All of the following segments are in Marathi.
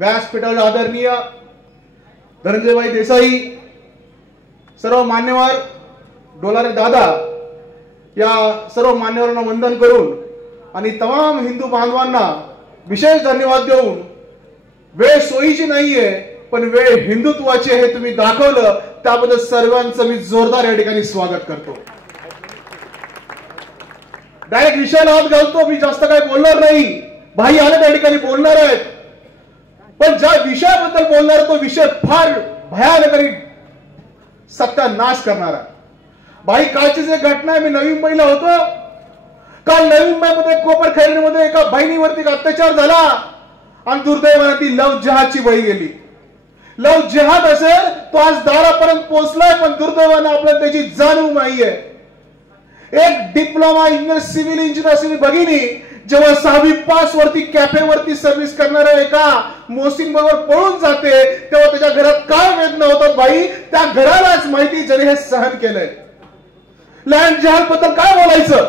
व्यासपीठावर आदरणीय धनंजयभाई देसाई, सर्व मान्यवर, डोलारे दादा, या सर्व मान्यवरांना वंदन करून आणि तमाम हिंदू बांधवांना विशेष धन्यवाद देऊन, वेळ सोयीची नाहीये पण वेळ हिंदुत्वाची आहे, तुम्ही दाखवलं त्याबद्दल सर्वांचं मी जोरदार या ठिकाणी स्वागत करतो। डायरेक्ट विषयाला हात घालतो, मी जास्त काही बोलणार नाही, भाई आले त्या ठिकाणी बोलणार आहेत, पण ज्या विषयाबद्दल बोलणार तो विषय फार भयानक आणि सत्यानाश करणारा। भाई कालची जी घटना आहे, मी नवी मुंबईला होतो, काल नवी मुंबईमध्ये कोपरखैरमध्ये एका बहिणीवरती अत्याचार झाला आणि दुर्दैवाने ती लव जिहादची बळी गेली। लव जिहाद असेल तो आज दारापर्यंत पोहोचलाय, पण दुर्दैवाने आपल्याला त्याची जाणीव नाहीये। एक डिप्लोमा इंजिनियर, सिव्हिल इंजिनियर असलेली भगिनी जेव्हा 6वी पास वरती कॅफे वरती सर्व्हिस करणाऱ्या एका मोसिन बरोबर पळून जाते, तेव्हा त्याच्या घरात काय वेदना होतात भाई, त्या घरालाच माहिती ज्याने हे सहन केलंय। लँड जिहाद बद्दल काय बोलायचं,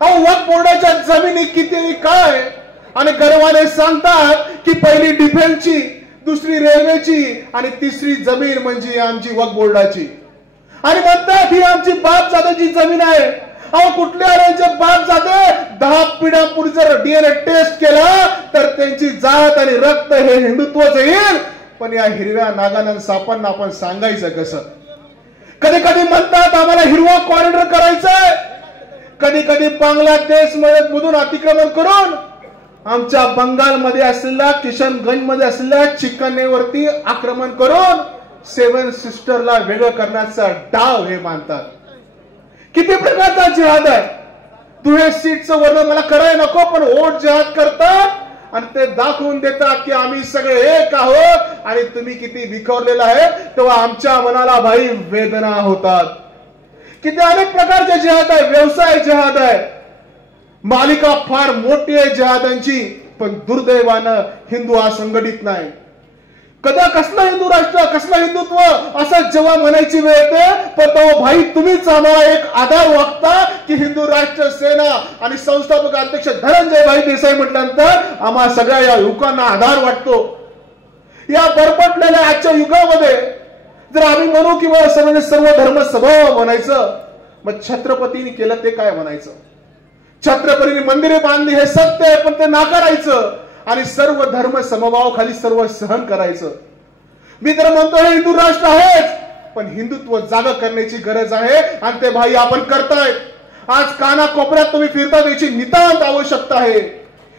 अहो वक्फ बोर्डाच्या जमिनी किती काय, आणि गर्वाने सांगतात की पहिली डिफेन्सची, दुसरी रेल्वेची आणि तिसरी जमीन म्हणजे आमची वक्फ बोर्डाची, आणि म्हणतात ही आमची बाप जातीची जमीन आहे। अहो कुठल्या यांचे बाप जाते 10 पिढ्यांपूर्वी जर डीएनए टेस्ट केला तर त्यांची जात आणि रक्त हे हिंदुत्वच येईल, पण या हिरव्या नागांना सापांना आपण सांगायचं कसं? कधी कधी म्हणतात आम्हाला हिरवा कॉरिडॉर करायचंय, कधी कधी बांगलादेश मधून अतिक्रमण करून आमच्या बंगालमध्ये असलेल्या, किशनगंज मध्ये असलेल्या चिकनेवरती आक्रमण करून 7 सिस्टरला वेगळं करण्याचा डाव हे मानतात। किती प्रकारचा जिहाद आहे, धुळे सीटचं वर्णन मला करायला नको, पण ओट जिहाद करतात आणि ते दाखवून देतात की आम्ही सगळे एक आहोत आणि तुम्ही किती विखरलेला आहे, तेव्हा आमच्या मनाला भाई वेदना होतात। किती अनेक प्रकारचे जिहाद आहे, व्यवसाय जिहाद आहे, मालिका फार मोठी आहे जिहादांची, पण दुर्दैवानं हिंदू हा संघटित नाही। कदा कसला हिंदू राष्ट्र, कसला हिंदुत्व असं जेव्हा म्हणायची वेळ येते, पण तो भाई तुम्हीच आम्हाला एक आधार वागता की हिंदू राष्ट्र सेना आणि संस्थापक अध्यक्ष धनंजयभाई देसाई म्हटल्यानंतर आम्हा सगळ्या या युवकांना आधार वाटतो। या बरपटलेल्या आजच्या युगामध्ये जर आम्ही म्हणू किंवा सर्व धर्म समभाव म्हणायचं, मग छत्रपतींनी केलं ते काय म्हणायचं? छत्रपतींनी मंदिरे बांधली हे सत्य आहे, पण ते नाकारायचं आणि सर्व धर्म समभाव खाली सर्व सहन करायचं। मी तर म्हणतो हे हिंदू राष्ट्र आहेच, पण हिंदुत्व जागा करण्याची गरज आहे आणि ते भाई आपण करतायत। आज कानाकोपऱ्यात तुम्ही फिरता, त्याची नितांत आवश्यकता आहे,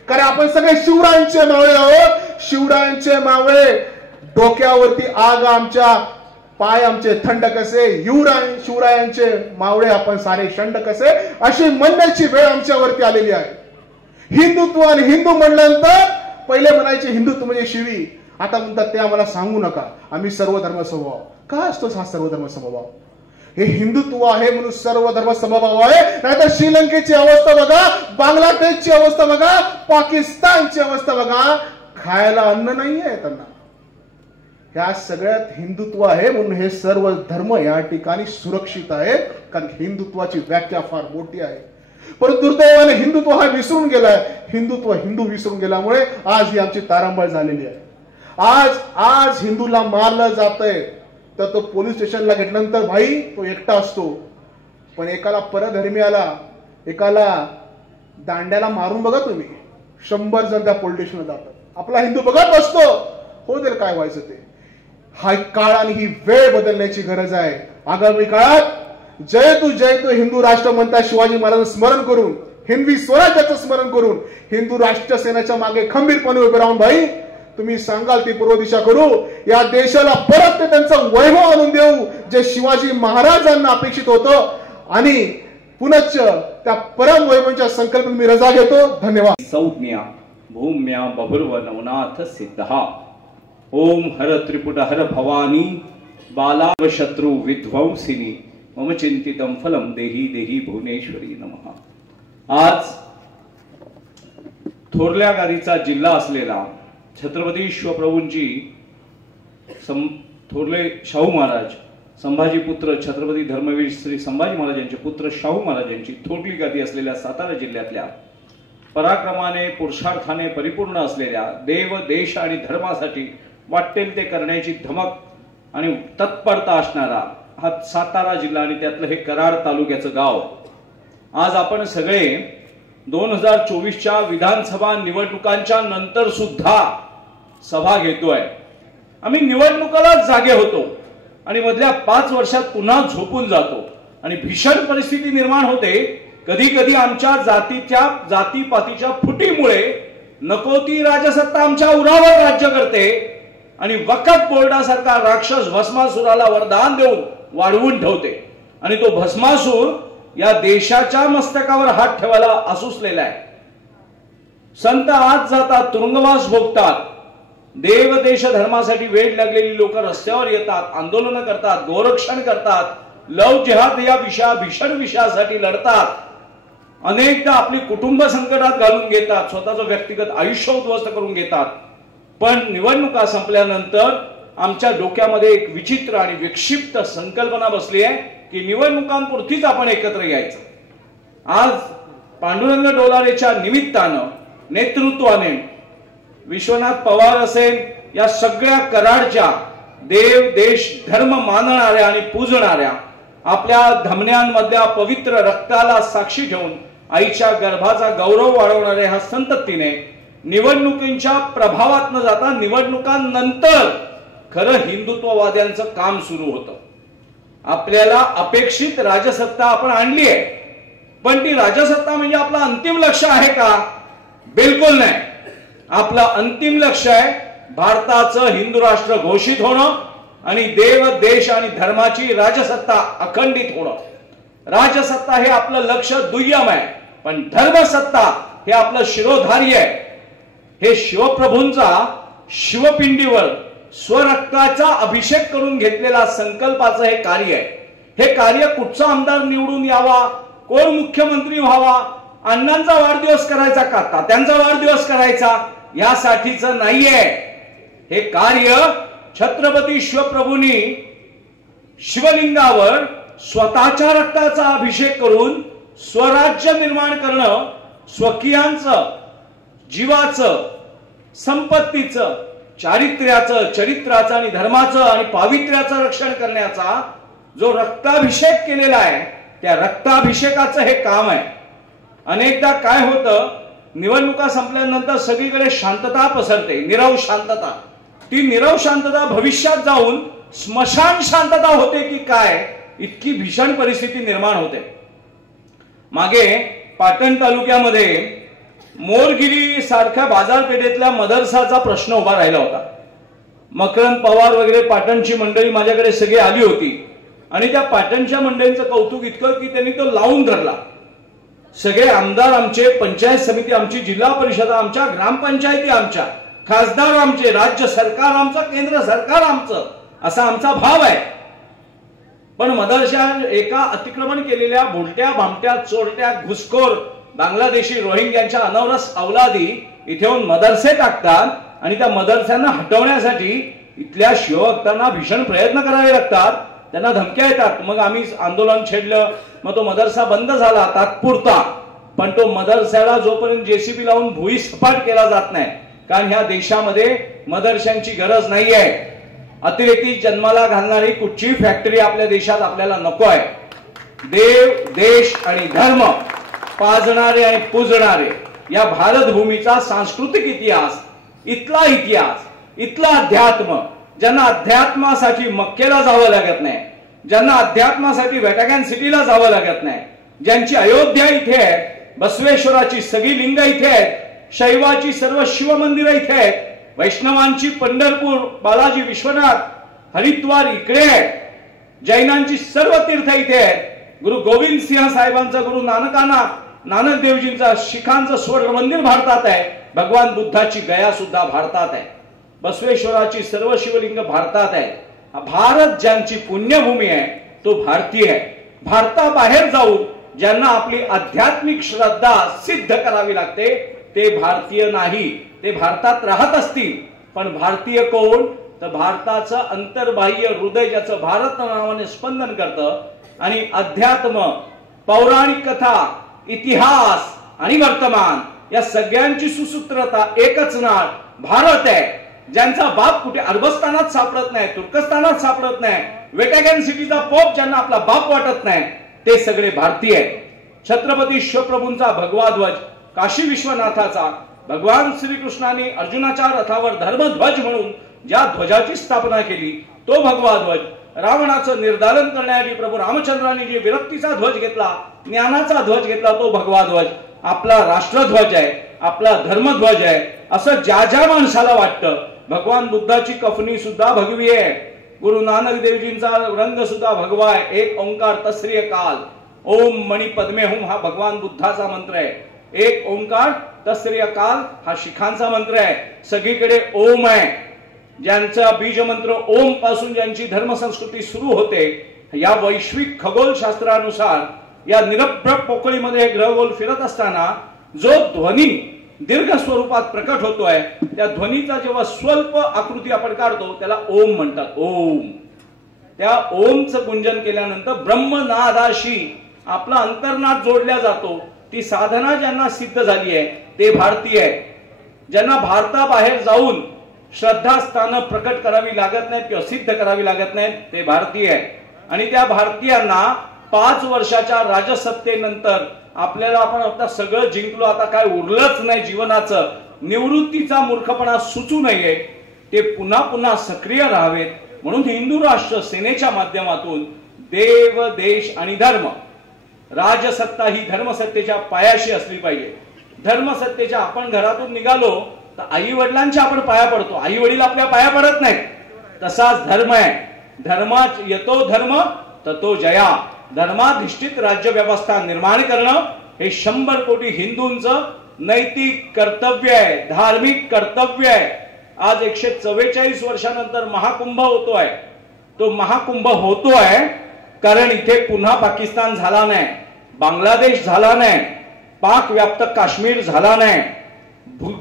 कारण आपण सगळे शिवरायांचे मावळे आहोत। शिवरायांचे मावळे, डोक्यावरती आग आमच्या, पाय आमचे थंड कसे, शिवरायांचे मावळे आपण सारे शंड कसे, अशी म्हणण्याची वेळ आमच्यावरती आलेली आहे। हिंदुत्व आणि हिंदू म्हणल्यानंतर पहिले म्हणायचे हिंदुत्व म्हणजे शिवी, आता म्हणतात ते आम्हाला सांगू नका, आम्ही सर्व धर्म समभाव। काय असतो हा सर्व धर्म समभाव? हे हिंदुत्व आहे म्हणून सर्व धर्म समभाव आहे, नाहीतर श्रीलंकेची अवस्था बघा, बांगलादेशची अवस्था बघा, पाकिस्तानची अवस्था बघा, खायला अन्न नाहीये त्यांना। ह्या सगळ्यात हिंदुत्व आहे म्हणून हे सर्व धर्म या ठिकाणी सुरक्षित आहेत, कारण हिंदुत्वाची व्याख्या फार मोठी आहे। परंतु दुर्दैवाने हिंदुत्व हा विसरून गेलाय, हिंदू विसरून गेल्यामुळे आज ही आमची तारांबळ झालेली आहे। आज हिंदूला मारलं जातंय तर तो पोलीस स्टेशनला घेतल्यानंतर भाई तो एकटा असतो, पण एकाला परधर्मीयाला, एकाला दांड्याला मारून बघा तुम्ही, 100 जण त्या पोलीस स्टेशनला जातात। आपला हिंदू बघत असतो, हो दे काय व्हायचं ते। हा काळ आणि ही वेळ बदलण्याची गरज आहे। आगामी काळात जय तू हिंदू राष्ट्र म्हणता शिवाजी महाराजांचं स्मरण करून, हिंदवी स्वराज्याचं स्मरण करून, हिंदू राष्ट्र सेनेच्या मागे खंबीरपणे उभे राहून भाई तुम्ही सांगाल ती पूर्व दिशा करू, या देशाला परत ते त्यांचं वैभव आणून देऊ जे शिवाजी महाराजांना अपेक्षित होतं, आणि पुनश्च त्या परम वैभवाच्या संकल्पने मी रजा घेतो। धन्यवाद। सौम्या भूम्या बभुर्व नवनाथ सिद्धहा, ओम हर त्रिपुट हर भवानी, बाला व शत्रु विध्वंसिनी मम चिंतितम फलम देही देही भुवनेश्वरी नमः। आज थोरल्या गादीचा जिल्हा असलेला छत्रपती शिवप्रभूंची थोरले शाहू महाराज संभाजी पुत्र छत्रपती धर्मवीर श्री संभाजी महाराज यांचे पुत्र शाहू महाराज यांची थोरली गादी असलेल्या सातारा जिल्ह्यातल्या पराक्रमाने पुरुषार्थाने परिपूर्ण असलेल्या देव देश आणि धर्मासाठी वाटेल ते करण्याची धमक आणि तत्परता असणारा हा सातारा जिल्हा आणि त्यातलं हे कराड तालुक्याचं गाव। आज आपण सगळे 2024च्या विधानसभा निवडणुकांच्या नंतर सुद्धा सभा घेतोय। आम्ही निवडणुकाला जागे होतो आणि मधल्या 5 वर्षात पुन्हा झोपून जातो आणि भीषण परिस्थिती निर्माण होते। कधी कधी आमच्या जातीपातीच्या फुटीमुळे नको ती राजसत्ता आमच्या उरावर राज्य करते आणि वक्फ बोर्डासारखा राक्षस भस्मासुराला वरदान देऊन वाढवून ठेवते आणि तो भस्मासूर या देशाच्या मस्तकावर हात ठेवायला असूसलेला आहे। संत आज जातात, तुरुंगवास भोगतात, देव देश धर्मासाठी वेळ लागलेली लोक रस्त्यावर येतात, आंदोलन करतात, गोरक्षण करतात, लव जिहाद या भीषण विषयासाठी लढतात, अनेकदा आपली कुटुंब संकटात घालून घेतात, स्वतःचं व्यक्तिगत आयुष्य उद्ध्वस्त करून घेतात। पण निवडणुका संपल्यानंतर आमच्या डोक्यामध्ये एक विचित्र आणि विक्षिप्त संकल्पना बसली आहे की निवडणुकांपुरतीच आपण एकत्र यायचं। आज पांडुरंग डोलारेच्या निमित्तानं नेतृत्वाने विश्वनाथ पवार असेल या सगळ्या कराडच्या देव देश धर्म मानणाऱ्या आणि पूजणाऱ्या आपल्या धमन्यांमधल्या पवित्र रक्ताला साक्षी ठेवून आईच्या गर्भाचा गौरव वाढवणाऱ्या ह्या संततीने निवडणुकींच्या प्रभावात न जाता निवडणुकांनंतर खरं हिंदुत्ववाद्यांचं काम सुरू होतं। आपल्याला अपेक्षित राजसत्ता आपण आणली आहे, पण ती राजसत्ता म्हणजे आपलं अंतिम लक्ष्य आहे का? बिलकुल नाही। आपलं अंतिम लक्ष्य आहे भारताचं हिंदू राष्ट्र घोषित होणं आणि देव देश आणि धर्माची राजसत्ता अखंडित होणं। राजसत्ता हे आपलं लक्ष्य दुय्यम आहे, पण धर्मसत्ता हे आपलं शिरोधार्य आहे। हे शिवप्रभूंचा शिवपिंडीवर स्वरक्ताचा अभिषेक करून घेतलेला संकल्पाचं हे कार्य आहे। हे कार्य कुठचा आमदार निवडून यावा, कोण मुख्यमंत्री व्हावा, अण्णांचा वाढदिवस करायचा का तात्यांचा वाढदिवस करायचा यासाठीचं नाहीये। हे कार्य छत्रपती शिवप्रभूंनी शिवलिंगावर स्वतःच्या रक्ताचा अभिषेक करून स्वराज्य निर्माण करणं, स्वकीयांचं जीवाचं संपत्तीचं चरित्राचं आणि धर्माचं आणि पावित्र्याचं रक्षण करण्याचा जो रक्ताभिषेक केलेला आहे त्या रक्ताभिषेकाचं हे काम आहे। अनेकदा काय होतं, निवडणुका संपल्यानंतर सगळीकडे शांतता पसरते, नीरव शांतता। ती नीरव शांतता भविष्यात जाऊन स्मशान शांतता होते की काय, इतकी भीषण परिस्थिती निर्माण होते। मागे पाटण तालुक्यामध्ये मोरगिरी सारख्या बाजारपेठेतल्या मदरसाचा प्रश्न उभा राहिला होता। मकरंद पवार वगैरे पाटणची मंडळी माझ्याकडे सगळी आली होती आणि त्या पाटणच्या मंडळींचं कौतुक इतकं की त्यांनी तो लावून धरला। सगळे आमदार आमचे, पंचायत समिती आमची, जिल्हा परिषद आमच्या, ग्रामपंचायती आमच्या, खासदार आमचे, राज्य सरकार आमचं, केंद्र सरकार आमचं, असा आमचा भाव आहे। पण मदरशा एका अतिक्रमण केलेल्या भुलट्या भामट्या चोरट्या घुसखोर बांगलादेशी रोहिंग्यांच्या अनवरस अवलादी इथे येऊन मदरसे टाकतात आणि त्या मदरस्यांना हटवण्यासाठी इथल्या शिवभक्तांना भीषण प्रयत्न करावे लागतात, त्यांना धमक्या येतात। मग आम्ही आंदोलन छेडलं, मग तो मदरसा बंद झाला तात्पुरता, पण तो मदरसाला जोपर्यंत जेसीबी लावून भुई सपाट केला जात नाही, कारण ह्या देशामध्ये मदरशांची गरज नाही आहे। अतिरेकी जन्माला घालणारी कुठची फॅक्टरी आपल्या देशात आपल्याला नको आहे। देव देश आणि धर्म पाजणारे आणि पूजणारे या भारत भूमीचा सांस्कृतिक इतिहास, इथला अध्यात्म, ज्यांना अध्यात्मासाठी मक्केला जावं लागत नाही, ज्यांना अध्यात्मासाठी व्हॅटिकन सिटीला जावं लागत नाही, ज्यांची अयोध्या इथे आहे, बसवेश्वराची सगळी लिंग इथे आहेत, शैवाची सर्व शिव मंदिरं इथे आहेत, वैष्णवांची पंढरपूर, बालाजी विश्वनाथ, हरिद्वार इकडे आहे, जैनांची सर्व तीर्थ इथे आहेत, गुरु गोविंद सिंह साहेबांचा, गुरु नानक देवजींचा, शिखांचं स्वर्ण मंदिर भारतात आहे, भगवान बुद्धाची गया सुद्धा भारतात आहे, बसवेश्वराची सर्व शिवलिंग भारतात आहे। भारत ज्यांची पुण्यभूमी आहे तो भारतीय आहे. भारताबाहेर जाऊन ज्यांना आपली आध्यात्मिक श्रद्धा सिद्ध करावी लागते ते भारतीय नाही. ते भारतात राहत असतील पण भारतीय कोण तर भारताचं अंतर्बाह्य हृदय ज्याचं भारत नावाने स्पंदन करतं आणि अध्यात्म, पौराणिक कथा, इतिहास आणि वर्तमान या सगळ्यांची सुसूत्रता एकच नाळ भारत आहे. ज्यांचा बाप कुठे अरबस्तानात सापडत नाही, तुर्कस्तानात सापडत नाही, वेटिकन सिटीचा पोप ज्यांना आपला बाप वाटत नाही ते सगळे भारतीय आहेत. छत्रपती शिवप्रभूंचा भगवा ध्वज, काशी विश्वनाथाचा, भगवान श्रीकृष्णाने अर्जुनाच्या रथावर धर्मध्वज म्हणून ज्या ध्वजाची स्थापना केली तो भगवा ध्वज, रावणाचं निर्दालन करण्यासाठी प्रभू रामचंद्रांनी जे विरक्तीचा ध्वज घेतला, ज्ञानाचा ध्वज घेतला तो भगवा ध्वज आपला राष्ट्रध्वज आहे, आपला धर्मध्वज आहे असं ज्या ज्या माणसाला वाटतं. भगवान बुद्धाची कफनी सुद्धा भगवी आहे, गुरु नानक देवजींचा रंग सुद्धा भगवा आहे. एक ओंकार तस्रीय काल, ओम मणि पद्मे हुम हा भगवान बुद्धाचा मंत्र आहे. एक ओंकार तस्रीय काल हा शिखांचा मंत्र आहे. सगळीकडे ओम आहे. ज्यांचा बीज मंत्र ओम पासून ज्यांची धर्मसंस्कृती सुरू होते, या वैश्विक खगोलशास्त्रानुसार या निरभ्र पोकळीमध्ये ग्रहगोल फिरत असताना जो ध्वनी दीर्घ स्वरूपात प्रकट होतोय त्या ध्वनीचा जेव्हा स्वल्प आकृती आपण काढतो त्याला ओम म्हणतात. ओम, त्या ओमचं गुंजन केल्यानंतर ब्रह्मनादाशी आपला अंतर्नाद जोडल्या जातो. ती साधना ज्यांना सिद्ध झाली आहे ते भारतीय आहे. ज्यांना भारताबाहेर जाऊन श्रद्धास्थानं प्रकट करावी लागत नाहीत किंवा सिद्ध करावी लागत नाहीत ते भारतीय आहे. आणि त्या भारतीयांना 5 वर्षाच्या राजसत्तेनंतर आपल्याला आपण आता सगळं जिंकलो, आता काय उरलंच नाही जीवनाचं, निवृत्तीचा मूर्खपणा सुचू नये, ते पुन्हा पुन्हा सक्रिय राहावेत. म्हणून हिंदू राष्ट्र सेनेच्या माध्यमातून देव, देश आणि धर्म, राजसत्ता ही धर्मसत्तेच्या पायाशी असली पाहिजे. धर्मसत्तेच्या आपण घरातून निघालो तर आई वडिलांच्या आपण पाया पडतो, आई वडील आपल्या पाया पडत नाहीत. तसाच धर्म आहे. धर्मात येतो धर्म ततो जया. धर्माधिष्ठित राज्य व्यवस्था निर्माण करणं हे 100 कोटी हिंदूंचं नैतिक कर्तव्य आहे, धार्मिक कर्तव्य आहे. आज 144 वर्षानंतर महाकुंभ होतोय. तो महाकुंभ होतोय कारण इथे पुन्हा पाकिस्तान झाला नाही, बांगलादेश झाला नाही, पाक व्याप्त काश्मीर झाला नाही,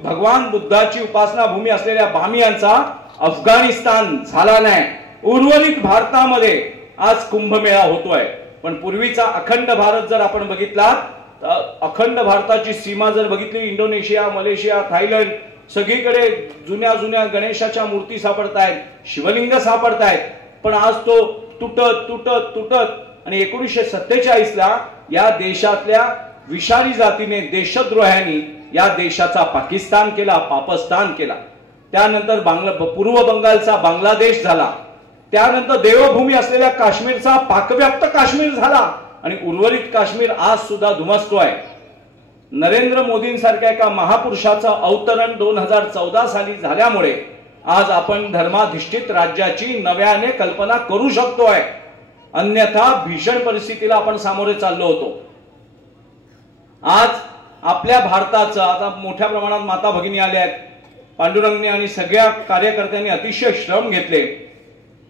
भगवान बुद्धाची उपासना भूमी असलेल्या बामियांचा अफगाणिस्तान झाला नाही. उर्वरित भारतामध्ये आज कुंभमेळा होतोय. पण पूर्वीचा अखंड भारत जर आपण बघितला, अखंड भारताची सीमा जर बघितली, इंडोनेशिया, मलेशिया, थायलंड सगळीकडे जुन्या जुन्या गणेशाच्या मूर्ती सापडतायत, शिवलिंग सापडतायत. पण आज तो तुटत तुटत तुटत आणि 1947 ला या देशातल्या विषारी जातीने, देशद्रोह्यांनी या देशाचा पाकिस्तान केला, पापस्तान केला. त्यानंतर पूर्व बंगालचा बांगलादेश झाला. त्यानंतर देवभूमी असलेल्या काश्मीरचा पाकव्याप्त काश्मीर झाला आणि उर्वरित काश्मीर आज सुद्धा धुमसतोय. नरेंद्र मोदींसारख्या एका महापुरुषाचं अवतरण 2014 साली झाल्यामुळे आज आपण धर्माधिष्ठित राज्याची नव्याने कल्पना करू शकतोय. अन्यथा भीषण परिस्थितीला आपण सामोरे चाललो होतो. आज आपल्या भारताचं आता मोठ्या प्रमाणात माता भगिनी आल्या आहेत. पांडुरंगने आणि सगळ्या कार्यकर्त्यांनी अतिशय श्रम घेतले.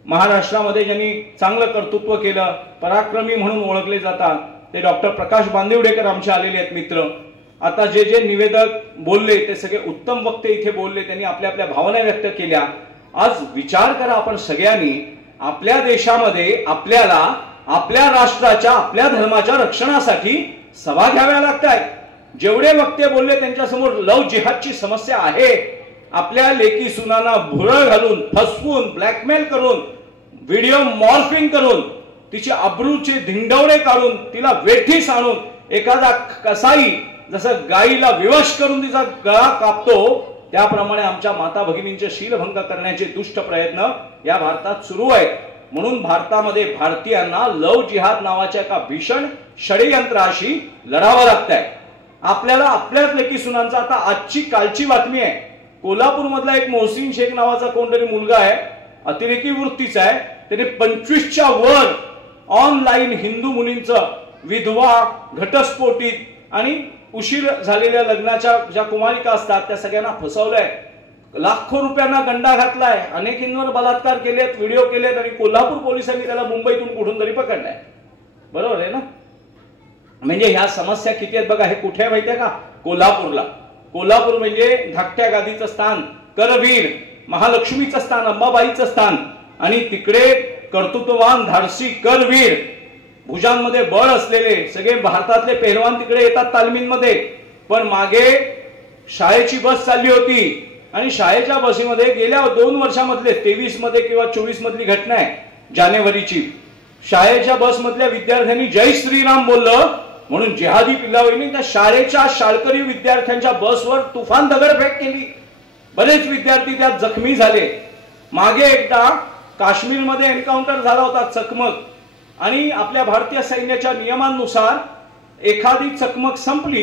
महाराष्ट्रामध्ये ज्यांनी चांगलं कर्तृत्व केलं, पराक्रमी म्हणून ओळखले जातात ते डॉक्टर प्रकाश बांदिवडेकर आमचे आलेले आहेत मित्र. आता जे जे निवेदक बोलले ते सगळे उत्तम वक्ते इथे बोलले, त्यांनी आपल्या आपल्या भावना व्यक्त केल्या. आज विचार करा, आपण सगळ्यांनी आपल्या देशामध्ये आपल्याला आपल्या राष्ट्राच्या, आपल्या धर्माच्या रक्षणासाठी सभा घ्याव्या लागतात. जेवढे वक्ते बोलले त्यांच्यासमोर लव जिहादची समस्या आहे. आपल्या लेकी सुनांना भुरळ घालून, फसवून, ब्लॅकमेल करून, व्हिडिओ मॉर्फिंग करून, तिचे अब्रूचे धिंडवणे काढून, तिला वेठीस आणून एखादा कसाई जसं गायीला विवश करून तिचा गळा कापतो, त्याप्रमाणे आमच्या माता भगिनींचे शीलभंग करण्याचे दुष्ट प्रयत्न या भारतात सुरू आहेत. म्हणून भारतामध्ये भारतीयांना लव जिहाद नावाच्या एका भीषण षडयंत्राशी लढावं लागतंय. आपल्याला आपल्याच लेकी सुनांचा, आता आजची कालची बातमी आहे, कोल्हापूर मधला एक मोहसिन शेख नावाचा कोणतरी मुलगा आहे, अतिरेकी वृत्तीचा आहे. त्याने 25च्या वर ऑनलाईन हिंदू मुलींचं विधवा, घटस्फोटित आणि उशीर झालेल्या लग्नाच्या ज्या कुमारिका असतात त्या सगळ्यांना फसवलंय. लाखो रुपयांना गंडा घातलाय, अनेकींवर बलात्कार केलेत, व्हिडिओ केलेत आणि कोल्हापूर पोलिसांनी त्याला मुंबईतून कुठून तरी पकडलाय. बरोबर आहे ना? म्हणजे ह्या समस्या किती आहेत बघा. हे कुठे आहे माहितीये का? कोल्हापूरला. कोल्हापूर म्हणजे धाकट्या गादीचं स्थान, करवीर, महालक्ष्मीचं स्थान, अंबाबाईचं स्थान आणि तिकडे कर्तृत्ववान, धाडसी, करवीर, भुजांमध्ये बळ असलेले सगळे भारतातले पेहलवान तिकडे येतात तालमींमध्ये. पण मागे शाळेची बस चालली होती आणि शाळेच्या बसीमध्ये गेल्या 2 वर्षामधले 23 मध्ये किंवा 24 मधली घटना आहे, जानेवारीची. शाळेच्या बसमधल्या विद्यार्थ्यांनी जय श्रीराम बोललं म्हणून जिहादी पिल्लावळींनी त्या शाळेच्या शाळकरी विद्यार्थ्यांच्या बसवर तुफान दगडफेक केली. बरेच विद्यार्थी त्यात जखमी झाले. मागे एकदा काश्मीरमध्ये एन्काउंटर झाला होता, चकमक, आणि आपल्या भारतीय सैन्याच्या नियमांनुसार एखादी चकमक संपली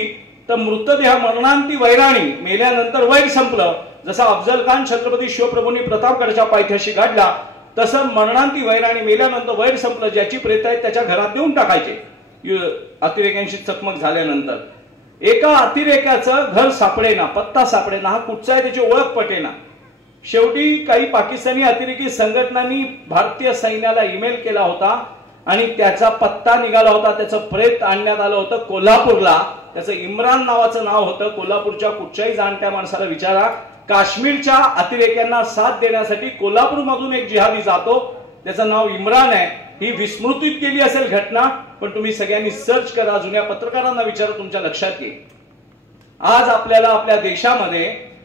तर मृतदेह मरणांती वैराणी, मेल्यानंतर वैर संपलं. जसा अफजल खान छत्रपती शिवप्रभूंनी प्रतापगडच्या पायथ्याशी गाडला तसं मरणांती वैराणी, मेल्यानंतर वैर संपलं, ज्याची प्रेत आहेत त्याच्या घरात देऊन टाकायचे. अतिरेक्यांशी चकमक झाल्यानंतर एका अतिरेक्याचं घर सापडेना, पत्ता सापडेना, हा कुठचा आहे त्याची ओळख पटेना. शेवटी काही पाकिस्तानी अतिरेकी संघटनांनी भारतीय सैन्याला ईमेल केला होता आणि त्याचा पत्ता निघाला होता, त्याचं प्रेत आणण्यात आलं होतं कोल्हापूरला. त्याचं इम्रान नावाचं नाव होतं. कोल्हापूरच्या कुठच्याही जाणत्या माणसाला विचारा, काश्मीरच्या अतिरेक्यांना साथ देण्यासाठी कोल्हापूरमधून एक जिहादी जातो, त्याचं नाव इम्रान आहे. ही विस्मृतीत केली असेल घटना, पण तुम्ही सगळ्यांनी सर्च करा, जुन्या पत्रकारांना विचारा, तुमच्या लक्षात येईल. आज आपल्याला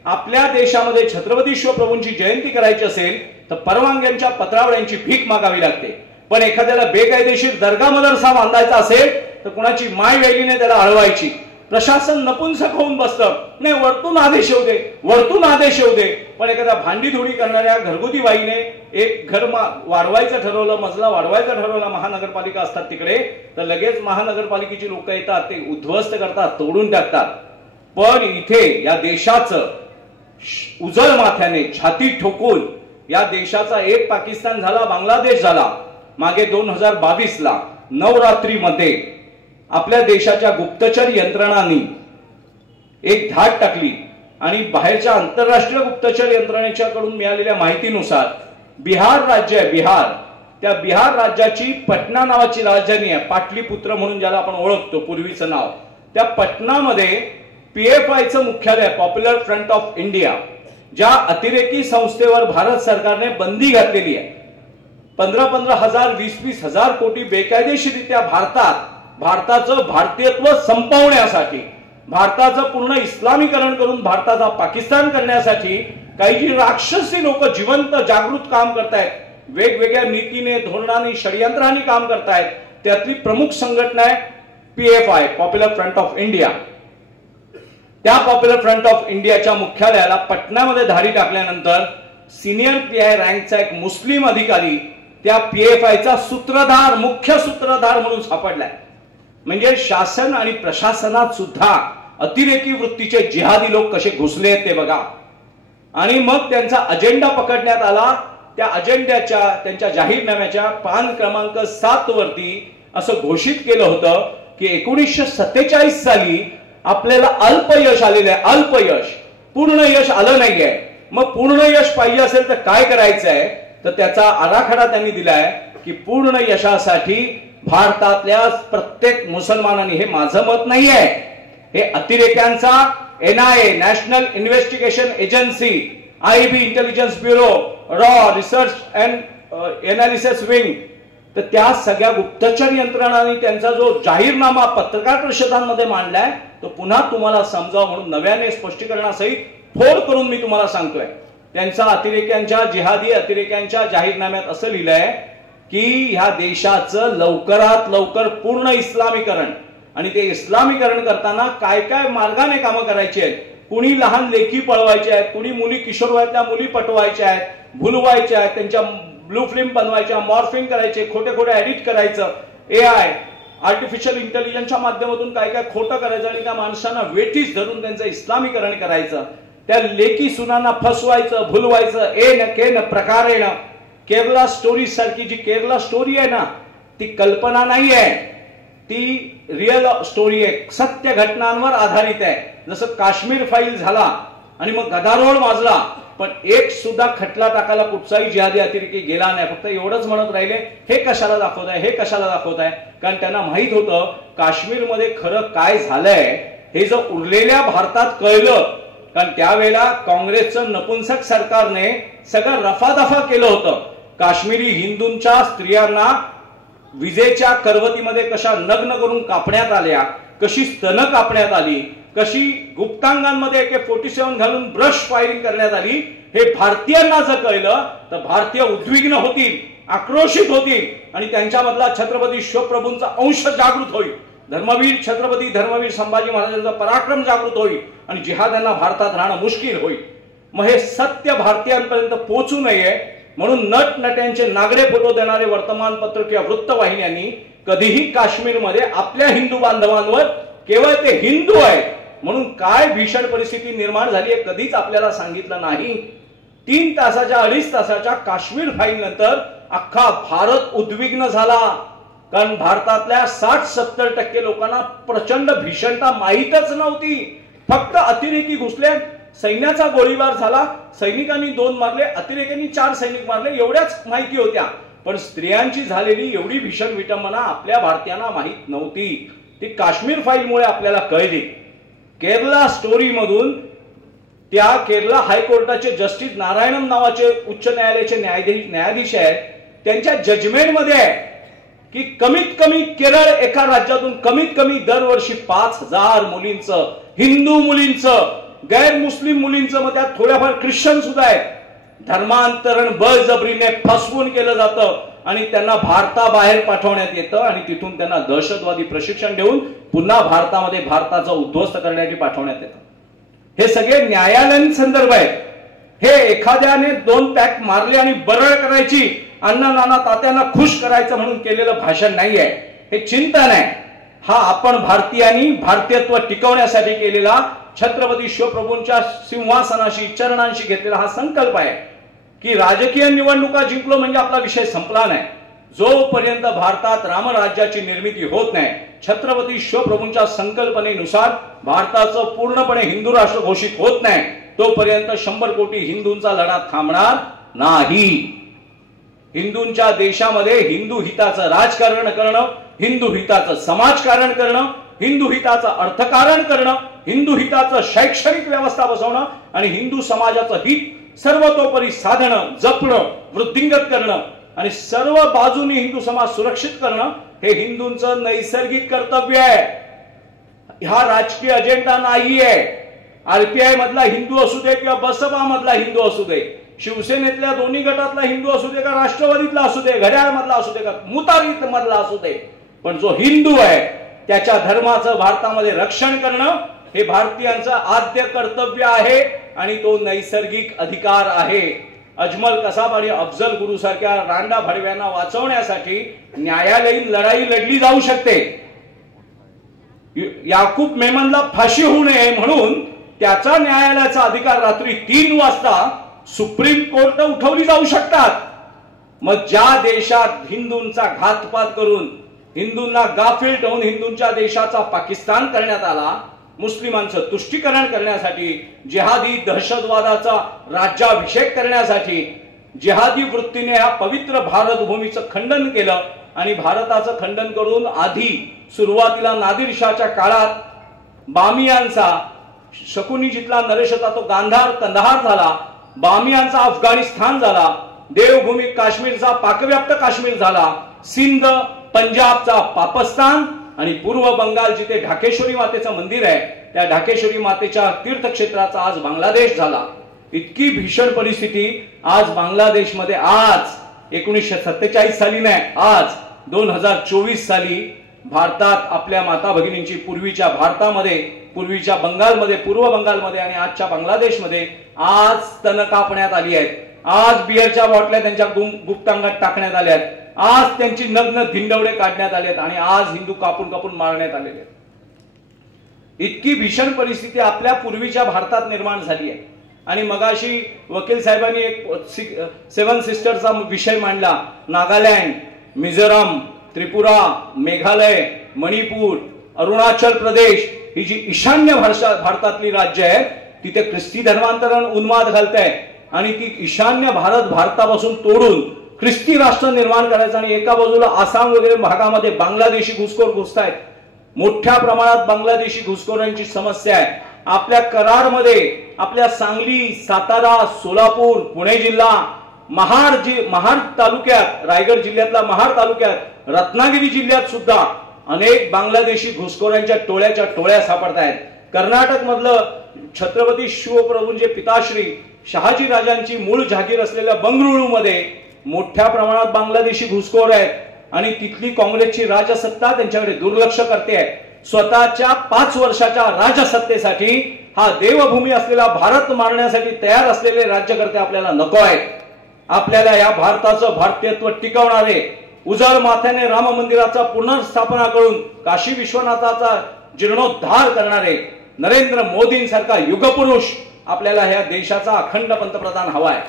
आपल्या देशामध्ये छत्रपती शिवप्रभूंची जयंती करायची असेल तर परवानग्यांच्या पत्रावळ्यांची भीक मागावी लागते. पण एखाद्याला बेकायदेशीर दर्गा मदरसा बांधायचा असेल तर कुणाची माय वेलीने त्याला अडवायची. प्रशासन नपुंसक होऊन बसतं, नाही वरतून आदेश येऊ दे, वरतून आदेश येऊ दे. पण एखाद्या भांडीधुडी करणाऱ्या घरगुती बाईने एक घर वाढवायचं ठरवलं, मजला वाढवायचा ठरवला, महानगरपालिका असतात तिकडे, तर लगेच महानगरपालिकेची लोक येतात, ते उद्ध्वस्त करतात, तोडून टाकतात. पण इथे या देशाचं उजळ माथ्याने छाती ठोकून या देशाचा एक पाकिस्तान झाला, बांगलादेश झाला. मागे 2022ला नवरात्रीमध्ये आपल्या देशाच्या गुप्तचर यंत्रणांनी एक धाड टाकली आणि बाहेरच्या आंतरराष्ट्रीय गुप्तचर यंत्रणेच्याकडून मिळालेल्या माहितीनुसार बिहार राज्य आहे, बिहार, त्या बिहार राज्याची पटना नावाची राजधानी आहे, पाटलीपुत्र म्हणून ज्याला आपण ओळखतो पूर्वीचं नाव, त्या पटनामध्ये PFIचं मुख्यालय, पॉप्युलर फ्रंट ऑफ इंडिया, ज्या अतिरेकी संस्थेवर भारत सरकारने बंदी घातलेली आहे. 15-15 हजार 20-20 हजार कोटी बेकायदेशीरित्या भारताचं भारतीयत्व संपवण्यासाठी, भारताचं पूर्ण इस्लामीकरण करून भारताचा पाकिस्तान करण्यासाठी काही जी राक्षसी लोक जिवंत जागृत काम करतायत, वेगवेगळ्या नीतीने, धोरणाने, षडयंत्राने काम करतायत. त्यातली प्रमुख संघटना आहे PFI, popular front of India. त्या पॉप्युलर फ्रंट ऑफ इंडियाच्या मुख्यालयाला पटनामध्ये धाडी टाकल्यानंतर सिनियर PI रँकचा एक मुस्लिम अधिकारी त्या PFIचा सूत्रधार, मुख्य सूत्रधार म्हणून सापडलाय. म्हणजे शासन आणि प्रशासनात सुद्धा अतिरेकी वृत्तीचे जिहादी लोक कसे घुसले आहेत ते बघा. आणि मग त्यांचा अजेंडा पकडण्यात आला. त्या अजेंड्याच्या, त्यांच्या जाहीरनाम्याच्या पान क्रमांक 7 वरती असं घोषित केलं होतं की 1947 साली आपल्याला अल्प यश आलेलं आहे, अल्प यश, पूर्ण यश आलं नाहीये. मग पूर्ण यश पाहिजे असेल तर काय करायचं आहे, तर त्याचा आराखडा त्यांनी दिलाय की पूर्ण यशासाठी भारतातल्या प्रत्येक मुसलमानांनी, हे माझं मत नाहीये, हे अतिरेक्यांचा NIA, national investigation agency, IB, intelligence bureau, raw, research and analysis wing, तर त्या सगळ्या गुप्तचर यंत्रणांनी त्यांचा जो जाहीरनामा पत्रकार परिषदांमध्ये मांडलाय तो पुन्हा तुम्हाला समजावं म्हणून नव्याने स्पष्टीकरणासहित फोड करून मी तुम्हाला सांगतोय. त्यांचा अतिरेक्यांच्या, जिहादी अतिरेक्यांच्या जाहीरनाम्यात असं लिहिलंय की ह्या देशाचं लवकरात लवकर पूर्ण इस्लामीकरण, आणि ते इस्लामीकरण करताना काय काय मार्गाने कामं करायची आहेत. कुणी लहान लेखी पळवायच्या आहेत, कुणी मुली, किशोरवयातल्या मुली पटवायच्या आहेत, भुलवायच्या आहेत, त्यांच्या ब्लू फिल्म बनवायच्या, मॉर्फिंग करायचे, खोटे खोटे एडिट करायचं, AI, आर्टिफिशियल इंटेलिजन्सच्या माध्यमातून काय काय खोटं करायचं आणि त्या माणसांना वेठीस धरून त्यांचं इस्लामीकरण करायचं. त्या लेकी सुनांना फसवायचं, भुलवायचं, केन प्रकारेण. केरला स्टोरी सारखी जी केरला स्टोरी आहे ना, ती कल्पना नाही आहे, ती रिअल स्टोरी आहे, सत्य घटनांवर आधारित आहे. जसं काश्मीर फाईल झाला आणि मग गदारोळ माजला, पण एक सुद्धा खटला टाकायला कुठचाही जिहादी अतिरेकी गेला नाही. फक्त एवढंच म्हणत राहिले, हे कशाला दाखवताय, हे कशाला दाखवताय. कारण त्यांना माहित होतं काश्मीरमध्ये खरं काय झालंय हे जर उरलेल्या भारतात कळलं, कारण त्यावेळेला काँग्रेसचं नपुंसक सरकारने सगळं रफादफा केलं होतं. काश्मीरी हिंदूंच्या स्त्रियांना विजेच्या करवतीमध्ये कशा नग्न करून कापण्यात आल्या, कशी स्तन कापण्यात आली, कशी गुप्तांगांमध्ये AK-47 घालून ब्रश फायरिंग करण्यात आली, हे भारतीयांना जर कळलं तर भारतीय उद्विग्न होतील, आक्रोशित होतील आणि त्यांच्यामधला छत्रपती शिवप्रभूंचा अंश जागृत होईल. धर्मवीर छत्रपती धर्मवीर संभाजी महाराजांचा पराक्रम जागृत होईल आणि जिहाद्यांना भारतात राहणं मुश्किल होईल. मग हे सत्य भारतीयांपर्यंत पोहोचू नये म्हणून नटनट्यांचे नागडे फोटो देणारे वर्तमानपत्र किंवा वृत्तवाहिन्यांनी कधीही काश्मीरमध्ये आपल्या हिंदू बांधवांवर केवळ ते हिंदू आहेत म्हणून काय भीषण परिस्थिती निर्माण झाली आहे कधीच आपल्याला सांगितलं नाही. 3 तासाच्या 2.5 तासाच्या काश्मीर फाईल नंतर अख्खा भारत उद्विग्न झाला. कारण भारतातल्या 60-70% लोकांना प्रचंड भीषणता माहीतच नव्हती. फक्त अतिरेकी घुसले, सैन्याचा गोळीबार झाला, सैनिकांनी 2 मारले, अतिरेक्यांनी 4 सैनिक मारले, एवढ्याच माहिती होत्या. पण स्त्रियांची झालेली एवढी भीषण विटंबना आपल्या भारतीयांना माहीत नव्हती. ती काश्मीर फाईलमुळे आपल्याला कळली. केरला स्टोरी मधून त्या केरला हायकोर्टाचे जस्टिस नारायणन नावाचे उच्च न्यायालयाचे न्यायाधीश आहेत, त्यांच्या जजमेंट मध्ये आहे की कमीत कमी केरळ एका राज्यातून कमीत कमी दरवर्षी 5,000 मुलींचं, हिंदू मुलींचं, गैर मुस्लिम मुलींचं, मग त्यात थोड्याफार ख्रिश्चन सुद्धा आहेत, धर्मांतरण बळजबरीने फसवून केलं जातं आणि त्यांना भारताबाहेर पाठवण्यात येतं आणि तिथून त्यांना दहशतवादी प्रशिक्षण देऊन पुन्हा भारतामध्ये भारताचं उद्ध्वस्त करण्यासाठी पाठवण्यात येतं. हे सगळे न्यायालयीन संदर्भ आहेत. हे एखाद्याने 2 पॅक मारले आणि बरळ करायची, अण्णा नाना तात्यांना खुश करायचं म्हणून केलेलं भाषण नाही आहे, हे चिंतन आहे. हा आपण भारतीयांनी भारतीयत्व टिकवण्यासाठी केलेला छत्रपती शिवप्रभूंच्या सिंहासनाशी चरणांशी घेतलेला हा संकल्प आहे की राजकीय निवडणुका जिंकलो म्हणजे आपला विषय संपला नाही. जोपर्यंत भारतात रामराज्याची निर्मिती होत नाही, छत्रपती शिवप्रभूंच्या संकल्पनेनुसार भारताचं पूर्णपणे हिंदू राष्ट्र घोषित होत नाही, तोपर्यंत 100 कोटी हिंदूंचा लढा थांबणार नाही. हिंदूंच्या देशामध्ये हिंदू हिताचं राजकारण करणं, हिंदू हिताचं समाजकारण करणं, हिंदू हिताचं अर्थकारण करणं, हिंदू हिताचं शैक्षणिक व्यवस्था बसवणं आणि हिंदू समाजाचं हित सर्वतोपरी साधणं, जपणं, वृद्धिंगत करणं आणि सर्व बाजूनी हिंदू समाज सुरक्षित करणं हे हिंदूंचं नैसर्गिक कर्तव्य आहे. हा राजकीय अजेंडा नाहीये. RPI मधला हिंदू असू दे किंवा बसपा मधला हिंदू असू दे, शिवसेनेतल्या दोन्ही गटातला हिंदू असू दे का राष्ट्रवादीतला असू दे, घड्याळ मधला असू दे का मुतारीत मधला असू दे, पण जो हिंदू आहे त्याच्या धर्माचं भारतामध्ये रक्षण करणं हे भारतीयांचं आद्य कर्तव्य आहे आणि तो नैसर्गिक अधिकार आहे. अजमल कसाब आणि अफजल गुरु सारख्या रांडा भडव्यांना वाचवण्यासाठी न्यायालयीन लढाई लढली जाऊ शकते. याकूब मेमनला फाशी होऊ नये म्हणून त्याचा न्यायालयाचा अधिकार रात्री 3 वाजता सुप्रीम कोर्ट उठवली जाऊ शकतात. मग ज्या देशात हिंदूंचा घातपात करून, हिंदूंना गाफील ठेवून हिंदूंच्या देशाचा पाकिस्तान करण्यात आला, मुस्लिमांचं तुष्टीकरण करण्यासाठी, जिहादी दहशतवादाचा राज्याभिषेक करण्यासाठी, जिहादी वृत्तीने ह्या पवित्र भारत भूमीचं खंडन केलं आणि भारताचं खंडन करून आधी सुरुवातीला नादिरशाहच्या काळात बामियांचा, शकुनी जिथला नरेश होता तो गांधार कंदहार झाला, बामियांचा अफगाणिस्तान झाला, देवभूमी काश्मीरचा पाकव्याप्त काश्मीर झाला, सिंध पंजाबचा पाकिस्तान आणि पूर्व बंगाल जिथे ढाकेश्वरी मातेचं मंदिर आहे त्या ढाकेश्वरी मातेच्या तीर्थक्षेत्राचा आज बांगलादेश झाला. इतकी भीषण परिस्थिती आज बांगलादेशमध्ये, आज 1947 साली नाही, आज 2024 साली भारतात आपल्या माता भगिनींची पूर्वीच्या भारतामध्ये, पूर्वीच्या बंगालमध्ये, पूर्व बंगालमध्ये आणि आजच्या बांगलादेशमध्ये आज स्तन कापण्यात आली आहेत. आज बियरच्या बॉटल्या त्यांच्या गुप्तांगात टाकण्यात आल्या आहेत. आज त्यांची नग्न धिंडवडे काढण्यात आलेत आणि आज हिंदू कापून कापून मारण्यात आलेले आहेत. इतकी भीषण परिस्थिती आपल्या पूर्वीच्या भारतात निर्माण झाली आहे. आणि मगाशी वकील साहेबांनी एक 7 सिस्टरचा विषय मांडला. नागालँड, मिझोराम, त्रिपुरा, मेघालय, मणिपूर, अरुणाचल प्रदेश ही जी ईशान्य भारतातली राज्य आहेत तिथे ख्रिस्ती धर्मांतरण उन्माद घालत आहे. आणि ती ईशान्य भारतापासून तोडून ख्रिस्ती राष्ट्र निर्माण करायचं आणि एका बाजूला आसाम वगैरे भागामध्ये बांगलादेशी घुसखोर घुसतायत. मोठ्या प्रमाणात बांगलादेशी घुसखोरांची समस्या आहे. आपल्या कराडमध्ये, आपल्या सांगली, सातारा, सोलापूर, पुणे जिल्हा, महाड तालुक्यात, रायगड जिल्ह्यातला महाड तालुक्यात, रत्नागिरी जिल्ह्यात सुद्धा अनेक बांगलादेशी घुसखोरांच्या टोळ्या सापडत आहेत. कर्नाटक मधलं छत्रपती शिवप्रभूंचे पिताश्री शहाजी राजांची मूळ जागीर असलेल्या बंगळुरूमध्ये मोठ्या प्रमाणात बांगलादेशी घुसखोर आहेत आणि तिथली काँग्रेसची राजसत्ता त्यांच्याकडे दुर्लक्ष करते आहे. स्वतःच्या 5 वर्षाच्या राजसत्तेसाठी हा देवभूमी असलेला भारत मारण्यासाठी तयार असलेले राज्यकर्ते आपल्याला नको आहेत. आपल्याला या भारताचं भारतीयत्व टिकवणारे, उजळ माथ्याने राम मंदिराचा पुनर्स्थापना करून काशी विश्वनाथाचा जीर्णोद्धार करणारे नरेंद्र मोदींसारखा युगपुरुष आपल्याला ह्या देशाचा अखंड पंतप्रधान हवाय.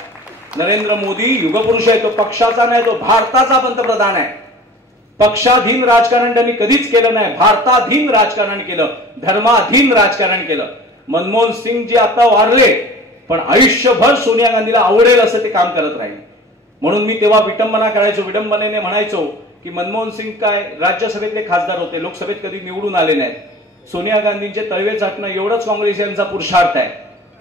नरेंद्र मोदी युगपुरुष आहे. तो पक्षाचा नाही, तो भारताचा पंतप्रधान आहे. पक्षाधीन राजकारण त्यांनी कधीच केलं नाही. भारताधीन राजकारण केलं, धर्माधीन राजकारण केलं. मनमोहन सिंग जी आता वारले, पण आयुष्यभर सोनिया गांधीला आवडेल असं ते काम करत राहिले. म्हणून मी तेव्हा विटंबना करायचो, विडंबनेने म्हणायचो की मनमोहन सिंग काय राज्यसभेतले खासदार होते, लोकसभेत कधी निवडून आले नाहीत. सोनिया गांधींचे तळवे चाटणं एवढंच काँग्रेसियांचा पुरुषार्थ आहे.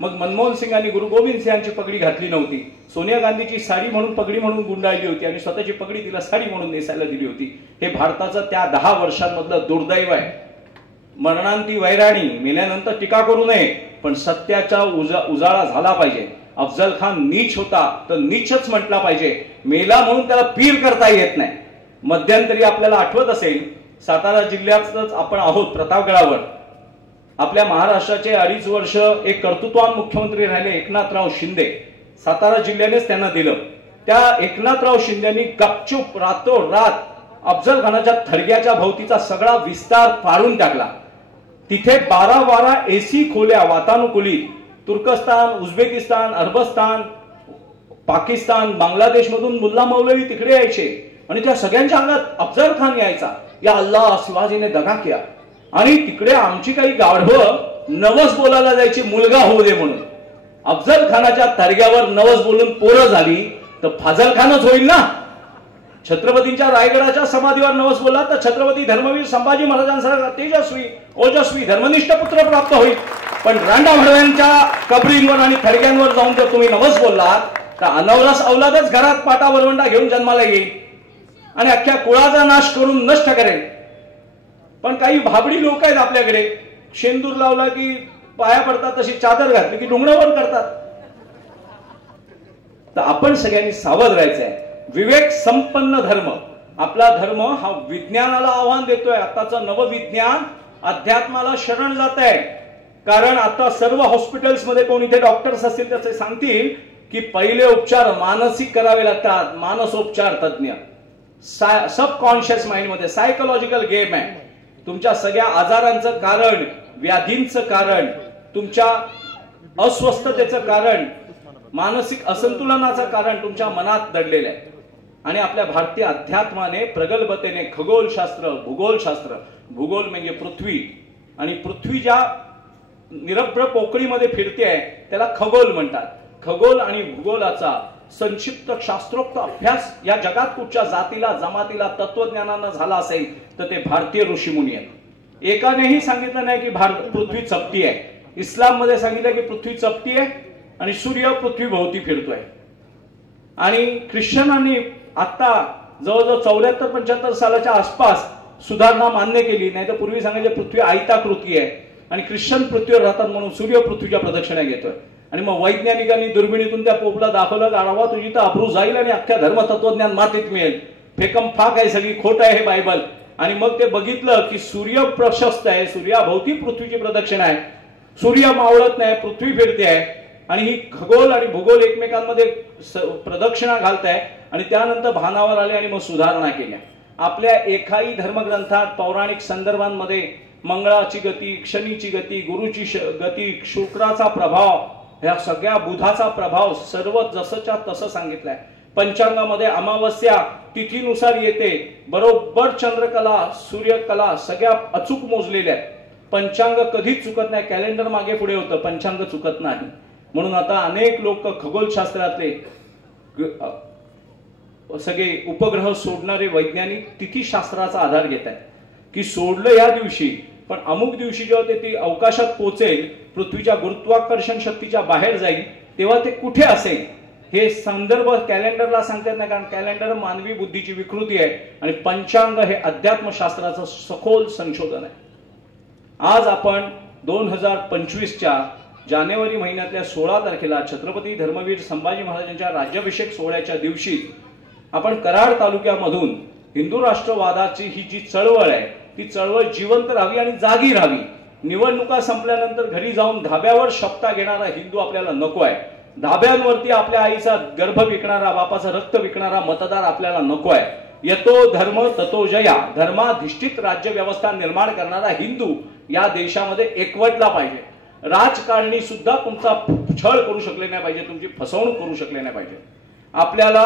मग मनमोहन सिंगांनी गुरु गोविंद सिंहांची पगडी घातली नव्हती. सोनिया गांधीची साडी म्हणून पगडी म्हणून गुंडाळली होती आणि स्वतःची पगडी तिला साडी म्हणून नेसायला दिली होती. हे भारताचं त्या 10 वर्षांमधलं दुर्दैव आहे. मरणांती वैराणी, मेल्यानंतर टीका करू नये, पण सत्याचा उजाळा झाला पाहिजे. अफजल खान नीच होता तर नीचच म्हटला पाहिजे. मेला म्हणून त्याला पीर करता येत नाही. मध्यंतरी आपल्याला आठवत असेल, सातारा जिल्ह्यातच आपण आहोत, प्रतापगडावर आपल्या महाराष्ट्राचे 2.5 वर्ष एक कर्तृत्ववान मुख्यमंत्री राहिले एकनाथराव शिंदे. सातारा जिल्ह्यानेच त्यांना दिलं. त्या एकनाथराव शिंदेनी गपचूप रातोरात अफजल खानाच्या थडग्याच्या भोवतीचा सगळा विस्तार फाडून टाकला. तिथे 12 एसी खोल्या वातानुकूलित तुर्कस्तान, उझबेकिस्तान, अरबस्तान, पाकिस्तान, बांगलादेश मधून मुल्ला मौलवी तिकडे यायचे आणि त्या सगळ्यांच्या अंगात अफजल खान यायचा. या अल्लाह, शिवाजीने दगा केला. आणि तिकडे आमची काही गाढवं नवस बोलायला जायची, मुलगा होऊ दे म्हणून. अफजल खानाच्या थडग्यावर नवस बोलून पोरं झाली तर फाजल खानच होईल ना. छत्रपतींच्या रायगडाच्या समाधीवर नवस बोलला तर छत्रपती धर्मवीर संभाजी महाराजांसारखा तेजस्वी ओजस्वी धर्मनिष्ठ पुत्र प्राप्त होईल. पण रांडा भडव्यांच्या कबरींवर आणि थडग्यांवर जाऊन जर तुम्ही नवस बोललात तर अनवरस अवलादच घरात पाटा वरवंडा घेऊन जन्माला येईल आणि अख्ख्या कुळाचा नाश करून नष्ट करेल. पण काही भाबडी लोक आहेत आपल्याकडे, शेंदूर लावला की पाया पडतात, तशी चादर घातली की डोंगरावर करतात. तर आपण सगळ्यांनी सावध राहायचंय. विवेक संपन्न धर्म, आपला धर्म हा विज्ञानाला आव्हान देतोय. आताचं नवविज्ञान अध्यात्माला शरण जात आहे. कारण आता सर्व हॉस्पिटल्स मध्ये कोण इथे डॉक्टर्स असतील त्याचे सांगतील की पहिले उपचार मानसिक करावे लागतात. मानसोपचार तज्ञ, सबकॉन्शियस माइंड मध्ये सायकोलॉजिकल गेम आहे. तुमच्या सगळ्या आजारांचं कारण, व्याधींचं कारण, तुमच्या अस्वस्थतेचं कारण, मानसिक असंतुलनाचं कारण तुमच्या मनात दडलेलं आहे. आणि आपल्या भारतीय अध्यात्माने प्रगल्भतेने खगोलशास्त्र, भूगोलशास्त्र, भूगोल म्हणजे पृथ्वी, आणि पृथ्वी ज्या निरभ्र पोकळीमध्ये फिरते आहे त्याला खगोल म्हणतात. खगोल आणि भूगोलाचा संक्षिप्त शास्त्रोक्त अभ्यास या जगात कुठच्या जातीला, जमातीला, तत्वज्ञानानं झाला असेल तर ते भारतीय ऋषीमुनी आहेत. एकानेही सांगितलं नाही की पृथ्वी चपटी आहे. इस्लाम मध्ये सांगितलं की पृथ्वी चपटी आहे आणि सूर्य पृथ्वी भोवती फिरतोय. आणि ख्रिश्चनांनी आता जवळजवळ 74-75 सालाच्या आसपास सुधारणा मान्य केली. नाही तर पूर्वी सांगायचे पृथ्वी आयताकृती आहे आणि ख्रिश्चन पृथ्वीवर राहतात म्हणून सूर्य पृथ्वीच्या प्रदक्षिणा घेतोय. आणि मग वैज्ञानिकांनी दुर्बिणीतून त्या पोपला दाखवलं, गाढवा तुझी तर अब्रू जाईल आणि अख्ख्या धर्मतत्वज्ञान मातीत मिळेल. फेकम फाक आहे, सगळी खोट आहे हे बायबल. आणि मग ते बघितलं की सूर्य प्रशस्त आहे, सूर्याभोवती पृथ्वीची प्रदक्षिणा आहे, सूर्य मावळत नाही, पृथ्वी फिरते आहे. आणि ही खगोल आणि भूगोल एकमेकांमध्ये प्रदक्षिणा घालताय. आणि त्यानंतर भानावर आले आणि मग सुधारणा केल्या. आपल्या एकाही धर्मग्रंथात पौराणिक संदर्भांमध्ये मंगळाची गती, शनीची गती, गुरुची गती, शुक्राचा प्रभाव, ह्या सगळ्या बुधाचा प्रभाव सर्व जसंच्या तसं सांगितलंय. पंचांगामध्ये अमावस्या तिथीनुसार येते, बरोबर चंद्रकला, सूर्यकला सगळ्या अचूक मोजलेल्या आहेत. पंचांग कधीच चुकत नाही. कॅलेंडर मागे पुढे होतं, पंचांग चुकत नाही. म्हणून आता अनेक लोक खगोलशास्त्रातले सगळे उपग्रह सोडणारे वैज्ञानिक तिथीशास्त्राचा आधार घेत आहेत की सोडलं या दिवशी, पण अमुक दिवशी जेव्हा ते ती अवकाशात पोहोचेल, पृथ्वीच्या गुरुत्वाकर्षण शक्तीच्या बाहेर जाईल, तेव्हा ते कुठे असेल हे संदर्भ कॅलेंडरला सांगतात नाही, कारण कॅलेंडर मानवी बुद्धीची विकृती आहे आणि पंचांग हे अध्यात्मशास्त्राचं सखोल संशोधन आहे. आज आपण 2025च्या जानेवारी महिन्यातल्या 16 तारखेला छत्रपती धर्मवीर संभाजी महाराजांच्या राज्याभिषेक सोहळ्याच्या दिवशी आपण कराड तालुक्यामधून हिंदू राष्ट्रवादाची ही जी चळवळ आहे ती चळवळ जिवंत राहावी आणि जागी राहावी. निवडणुका संपल्यानंतर घरी जाऊन धाब्यावर शपथा घेणारा हिंदू आपल्याला नको आहे. धाब्यांवरती आपल्या आईचा गर्भ विकणारा, बापाचं रक्त विकणारा मतदार आपल्याला नको आहे. यतो धर्म ततो जया, धर्माधिष्ठित राज्य व्यवस्था निर्माण करणारा हिंदू या देशामध्ये एकवटला पाहिजे. राजकारणी सुद्धा तुमचा छळ करू शकले नाही पाहिजे, तुमची फसवणूक करू शकले नाही पाहिजे. आपल्याला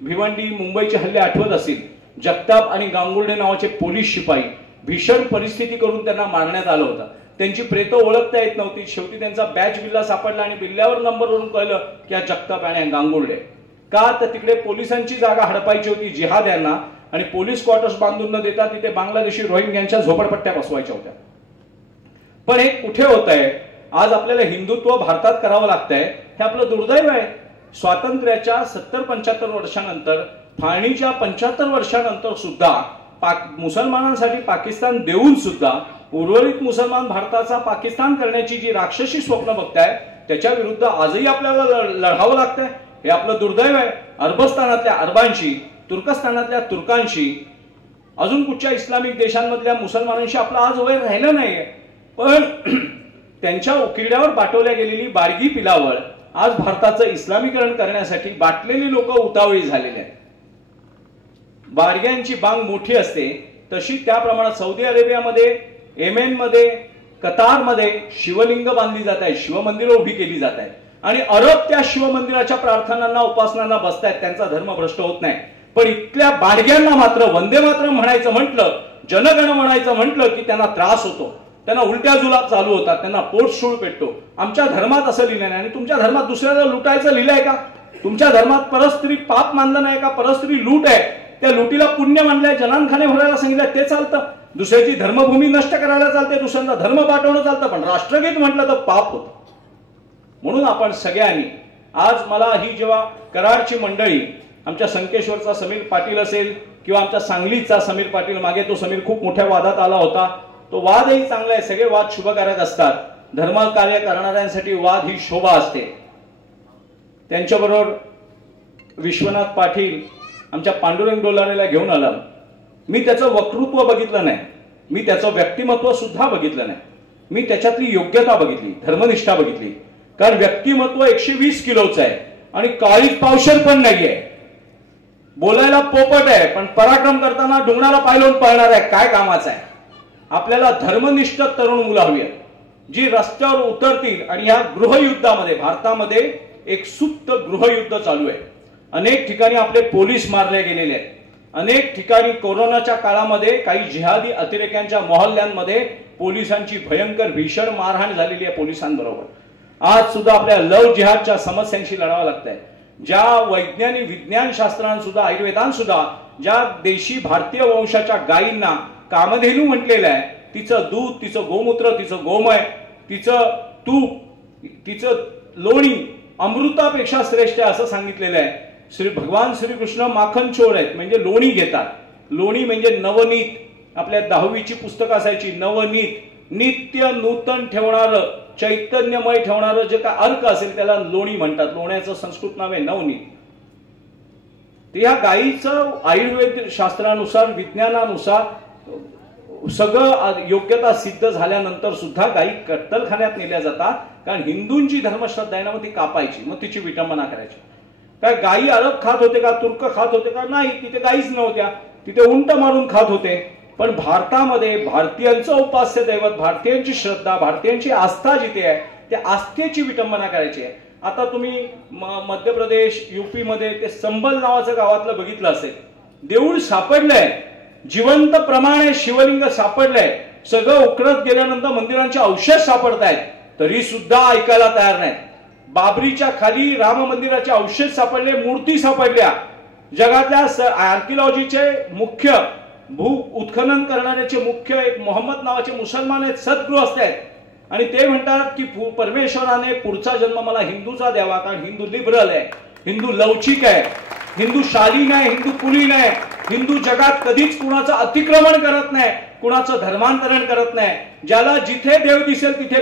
भिवंडी मुंबईचे हल्ले आठवत असतील. जगताप आणि गांगुर्डे नावाचे पोलीस शिपाई भीषण परिस्थिती करून त्यांना मारण्यात आलं होतं. त्यांची प्रेत ओळखता येत नव्हती. शेवटी त्यांचा बॅच बिल्ला सापडला आणि बिल्ल्यावर नंबरवरून कळलं की हा जगताप आणि गांगुर्डे. का तर तिकडे पोलिसांची जागा हडपायची होती जिहाद यांना, आणि पोलीस क्वार्टर्स बांधून न देता तिथे बांगलादेशी रोहिंग्यांच्या झोपडपट्ट्या बसवायच्या होत्या. पण हे कुठे होत आहे? आज आपल्याला हिंदुत्व भारतात करावं लागतंय, हे आपलं दुर्दैव आहे. स्वातंत्र्याच्या 70-75 वर्षानंतर, फाळणीच्या 75 वर्षानंतर सुद्धा मुसलमानांसाठी पाकिस्तान देऊन सुद्धा उर्वरित मुसलमान भारताचा पाकिस्तान करण्याची जी राक्षसी स्वप्न बघताय त्याच्या विरुद्ध आजही आपल्याला लढावं लागतंय. हे आपलं दुर्दैव आहे. अरबस्तानातल्या अरबांशी, तुर्कस्तानातल्या तुर्कांशी, अजून कुठच्या इस्लामिक देशांमधल्या मुसलमानांशी आपलं आज वैर राहिलं नाहीये. पण त्यांच्या उकिरड्यावर पाठवल्या गेलेली बारगी पिलावळ आज भारताचं इस्लामीकरण करण्यासाठी बाटलेली लोक उतावळी झालेली आहेत. बारग्यांची बांग मोठी असते तशी त्या प्रमाणात सौदी अरेबियामध्ये, येमेनमध्ये, कतारमध्ये शिवलिंग बांधली जात आहेत, शिवमंदिरं उभी केली जात आहेत आणि अरब त्या शिवमंदिराच्या प्रार्थनांना, उपासनांना बसतायत. त्यांचा धर्म भ्रष्ट होत नाही. पण इथल्या बाडग्यांना मात्र वंदे मातरम म्हणायचं म्हटलं, जनगण म्हणायचं म्हटलं की त्यांना त्रास होतो, त्यांना उलट्या जुलाब चालू होतात, त्यांना पोटशूळ पेटतो. आमच्या धर्मात असं लिहिलं नाही. आणि तुमच्या धर्मात दुसऱ्याला लुटायचं लिहिलंय का? तुमच्या धर्मात परस्त्री पाप मानलं नाही का? परस्त्री लूट आहे, त्या लुटीला पुण्य मानलंय. जनानखाने भरायला सांगितलं ते चालतं, दुसऱ्याची धर्मभूमी नष्ट करायला चालते, दुसऱ्यांचा धर्म पाठवणं चालतं, पण राष्ट्रगीत म्हटलं तर पाप होतं. म्हणून आपण सगळ्यांनी आज मला ही जेव्हा कराडची मंडळी, आमच्या संकेश्वरचा समीर पाटील असेल किंवा आमच्या सांगलीचा समीर पाटील, मागे तो समीर खूप मोठ्या वादात आला होता, तो वादही चांगला आहे. सगळे वाद शुभकारक असतात. धर्म कार्य करणाऱ्यांसाठी वाद ही शोभा असते. त्यांच्याबरोबर विश्वनाथ पाटील आमच्या पांडुरंग डोलारेला घेऊन आला. मी त्याचं वक्तृत्व बघितलं नाही, मी त्याचं व्यक्तिमत्व सुद्धा बघितलं नाही, मी त्याच्यातली योग्यता बघितली, धर्मनिष्ठा बघितली. कारण व्यक्तिमत्व 120 किलोचं आहे आणि काळीच पावशेर पण नाहीये. बोलायला पोपट आहे पण पराक्रम करताना डोंगराला पाय लावून पळणार आहे. काय कामाचं आहे? आपल्याला धर्मनिष्ठ तरुण मुलं हवी आहेत जी रस्त्यावर उतरतील. आणि या गृहयुद्धामध्ये, भारतामध्ये एक सुप्त गृहयुद्ध चालू आहे. अनेक ठिकाणी आपले पोलीस मारले गेलेले आहेत. अनेक ठिकाणी कोरोनाच्या काळामध्ये काही जिहादी अतिरेक्यांच्या मोहल्ल्यांमध्ये पोलिसांची भयंकर भीषण मारहाण झालेली आहे पोलिसांबरोबर. आज सुद्धा आपल्या लव जिहादच्या समस्यांशी लढावं लागतंय. ज्या वैज्ञानिक विज्ञान शास्त्रांत सुद्धा, आयुर्वेदांत सुद्धा ज्या देशी भारतीय वंशाच्या गायींना कामधेनू म्हटलेलं आहे, तिचं दूध, तिचं गोमूत्र, तिचं गोमय, तिचं तूप, तिचं लोणी अमृतापेक्षा श्रेष्ठ आहे असं सांगितलेलं आहे. भगवान श्रीकृष्ण माखन चोर आहेत, म्हणजे लोणी घेतात. लोणी म्हणजे नवनीत. आपल्या 10वीची पुस्तकं असायची. नवनीत, नित्य नूतन ठेवणारं, चैतन्यमय ठेवणारं जे काय अर्क असेल त्याला लोणी म्हणतात. लोण्याचं संस्कृत नाव आहे नवनीत. या गायीचं आयुर्वेद शास्त्रानुसार, विज्ञानानुसार सगळं योग्यता सिद्ध झाल्यानंतर सुद्धा गायी कत्तलखान्यात नेल्या जातात. कारण हिंदूंची धर्मश्रद्धा आहे ना, मग ती कापायची, मग तिची विटंबना करायची. काय गायी अरब खात होते का? तुर्क खात होते का? नाही, तिथे गायीच नव्हत्या, तिथे उंट मारून खात होते. पण भारतामध्ये भारतीयांचं उपास्य दैवत, भारतीयांची श्रद्धा, भारतीयांची आस्था जिथे आहे त्या आस्थेची विटंबना करायची आहे. आता तुम्ही मध्य प्रदेश, युपी मध्ये ते संबल नावाचं गावातलं बघितलं असेल. देऊळ सापडलंय, जिवंत प्रमाण आहे, शिवलिंग सापडलंय. सगळं उकळत गेल्यानंतर मंदिरांचे अवशेष सापडतायत. तरी सुद्धा ऐकायला तयार नाही. बाबरीच्या खाली राम मंदिराचे अवशेष सापडले, मूर्ती सापडल्या. जगातल्या आर्किओलॉजीचे मुख्य भू उत्खनन करणाऱ्याचे मुख्य एक मोहम्मद नावाचे मुसलमान आहेत, सद्गृहस्थ आहेत, आणि ते म्हणतात की परमेश्वराने पुढचा जन्म मला हिंदूचा द्यावा, कारण हिंदू लिबरल आहे, हिंदू लवचिक आहे, हिंदू शालीन आहे, हिंदू कुलीन आहे, हिंदू जगात कधीच कुणाचं अतिक्रमण करत नाही, कुणाचं धर्मांतरण करत नाही, ज्याला जिथे देव दिसेल तिथे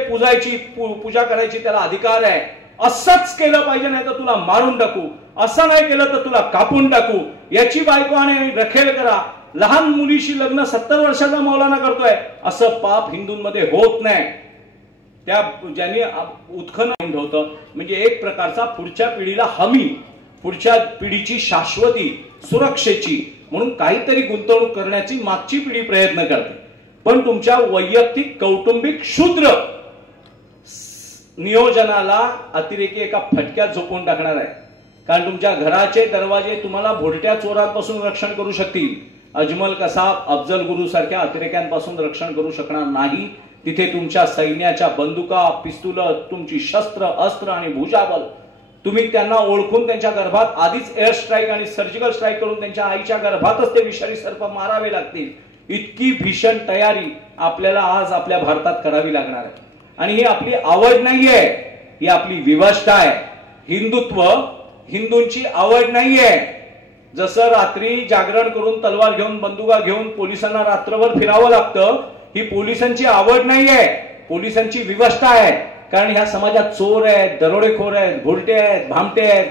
पूजा करायची त्याला अधिकार आहे. असंच केलं पाहिजे, नाही तर तुला मारून टाकू, असं नाही केलं तर तुला कापून टाकू, याची बायको आणि रखेल करा, लहान मुलीशी लग्न 70 वर्षाचा मौलाना करतोय, असं पाप हिंदूंमध्ये होत नाही. त्या ज्यांनी उत्खनन होतं म्हणजे एक प्रकारचा पुढच्या पिढीला हमी, पुढच्या पिढीची शाश्वती, सुरक्षेची म्हणून काहीतरी गुंतवणूक करण्याची मागची पिढी प्रयत्न करते. पण तुमच्या वैयक्तिक कौटुंबिक शूद्र नियोजनाला अतिरेकी एका फटक्यात झोपून टाकणार आहे. कारण तुमच्या घराचे दरवाजे तुम्हाला भोरट्या चोरांपासून रक्षण करू शकतील, अजमल कसाब, अफजल गुरु सारख्या अतिरेक्यांपासून रक्षण करू शकणार नाही. तिथे तुमच्या सैन्याच्या बंदुका, पिस्तूल, तुमची शस्त्र, अस्त्र आणि भुजाबल, तुम्ही त्यांना ओळखून त्यांच्या गर्भात आधीच एअर स्ट्राईक आणि सर्जिकल स्ट्राईक करून त्यांच्या आईच्या गर्भातच ते विषारी सर्प मारावे लागतील. इतकी भीषण तयारी आपल्याला आज आपल्या भारतात करावी लागणार आहे. आणि ही आपली आवड नाहीये, ही आपली विवशता आहे. हिंदुत्व हिंदूंची आवड नाहीये. जसं रात्री जागरण करून तलवार घेऊन बंदुका घेऊन पोलिसांना रात्रभर फिरावं लागतं, ही पोलिसांची आवड नाहीये, पोलिसांची विवशता आहे. कारण ह्या समाजात चोर आहेत, दरोडेखोर आहेत, घोरटे आहेत, भामटे आहेत,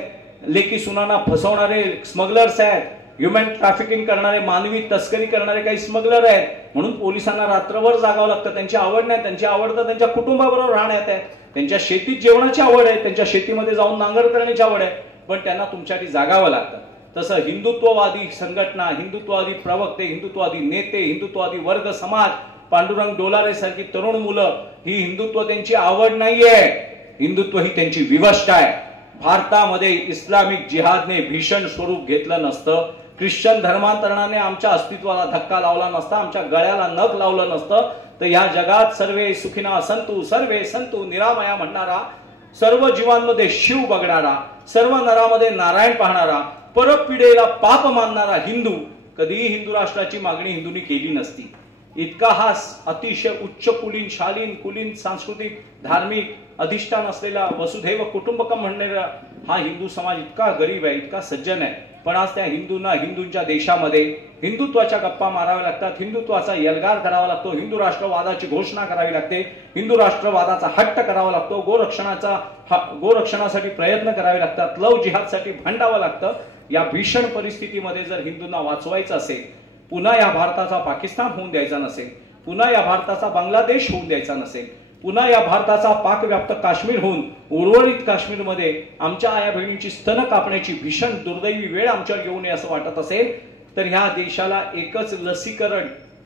लेकी सुनांना फसवणारे स्मगलर्स आहेत, ह्युमन ट्रॅफिकिंग करणारे, मानवी तस्करी करणारे काही स्मगलर आहेत. म्हणून पोलिसांना रात्रभर जागावं लागतं. त्यांची आवड नाही, त्यांची आवड तर त्यांच्या कुटुंबाबरोबर राहण्यात आहे, त्यांच्या शेतीत जेवणाची आवड आहे, त्यांच्या शेतीमध्ये जाऊन नांगर करण्याची आवड आहे, पण त्यांना तुमच्यासाठी जागावं लागतं. तसं हिंदुत्ववादी संघटना, हिंदुत्ववादी प्रवक्ते, हिंदुत्ववादी नेते, हिंदुत्ववादी वर्ग समाज, पांडुरंग डोलारे सारखी तरुण मुलं, ही हिंदुत्व त्यांची आवड नाहीये, हिंदुत्व ही त्यांची विवशता आहे. भारतामध्ये इस्लामिक जिहादने भीषण स्वरूप घेतलं नसतं, ख्रिश्चन धर्मांतरणाने आमच्या अस्तित्वाला धक्का लावला नसता, आमच्या गळ्याला नख लावलं नसतं, तर या जगात सर्वे सुखिना संतु, सर्वे संतु निरामया म्हणणारा, सर्व जीवांमध्ये शिव बघणारा, सर्व नरामध्ये नारायण पाहणारा, परपिढीला पाप मानणारा हिंदू कधीही हिंदू राष्ट्राची मागणी हिंदूंनी केली नसती. इतका हा अतिशय उच्च कुलीन, शालीन, कुलीन, सांस्कृतिक, धार्मिक अधिष्ठान असलेला वसुधैव कुटुंबकम म्हणणारा हा हिंदू समाज इतका गरीब आहे, इतका सज्जन आहे. पण आज त्या हिंदूंना हिंदूंच्या देशामध्ये हिंदुत्वाच्या गप्पा माराव्या लागतात, हिंदुत्वाचा यलगार करावा लागतो, हिंदू राष्ट्रवादाची घोषणा करावी लागते, हिंदू राष्ट्रवादाचा हट्ट करावा लागतो, गोरक्षणासाठी प्रयत्न करावे लागतात, लव जिहादसाठी भांडावं लागतं. या भीषण परिस्थितीमध्ये जर हिंदूंना वाचवायचं असेल, पुन्हा या भारताचा पाकिस्तान होऊन द्यायचा नसेल, पुन्हा या भारताचा बांगलादेश होऊन द्यायचा नसेल, पुन्हा या भारताचा पाकव्याप्त काश्मीर होऊन उर्वरित काश्मीरमध्ये आमच्या आया बहिणींची स्तन कापण्याची भीषण दुर्दैवी वेळ आमच्यावर येऊ नये असं वाटत असेल, तर ह्या देशाला एकच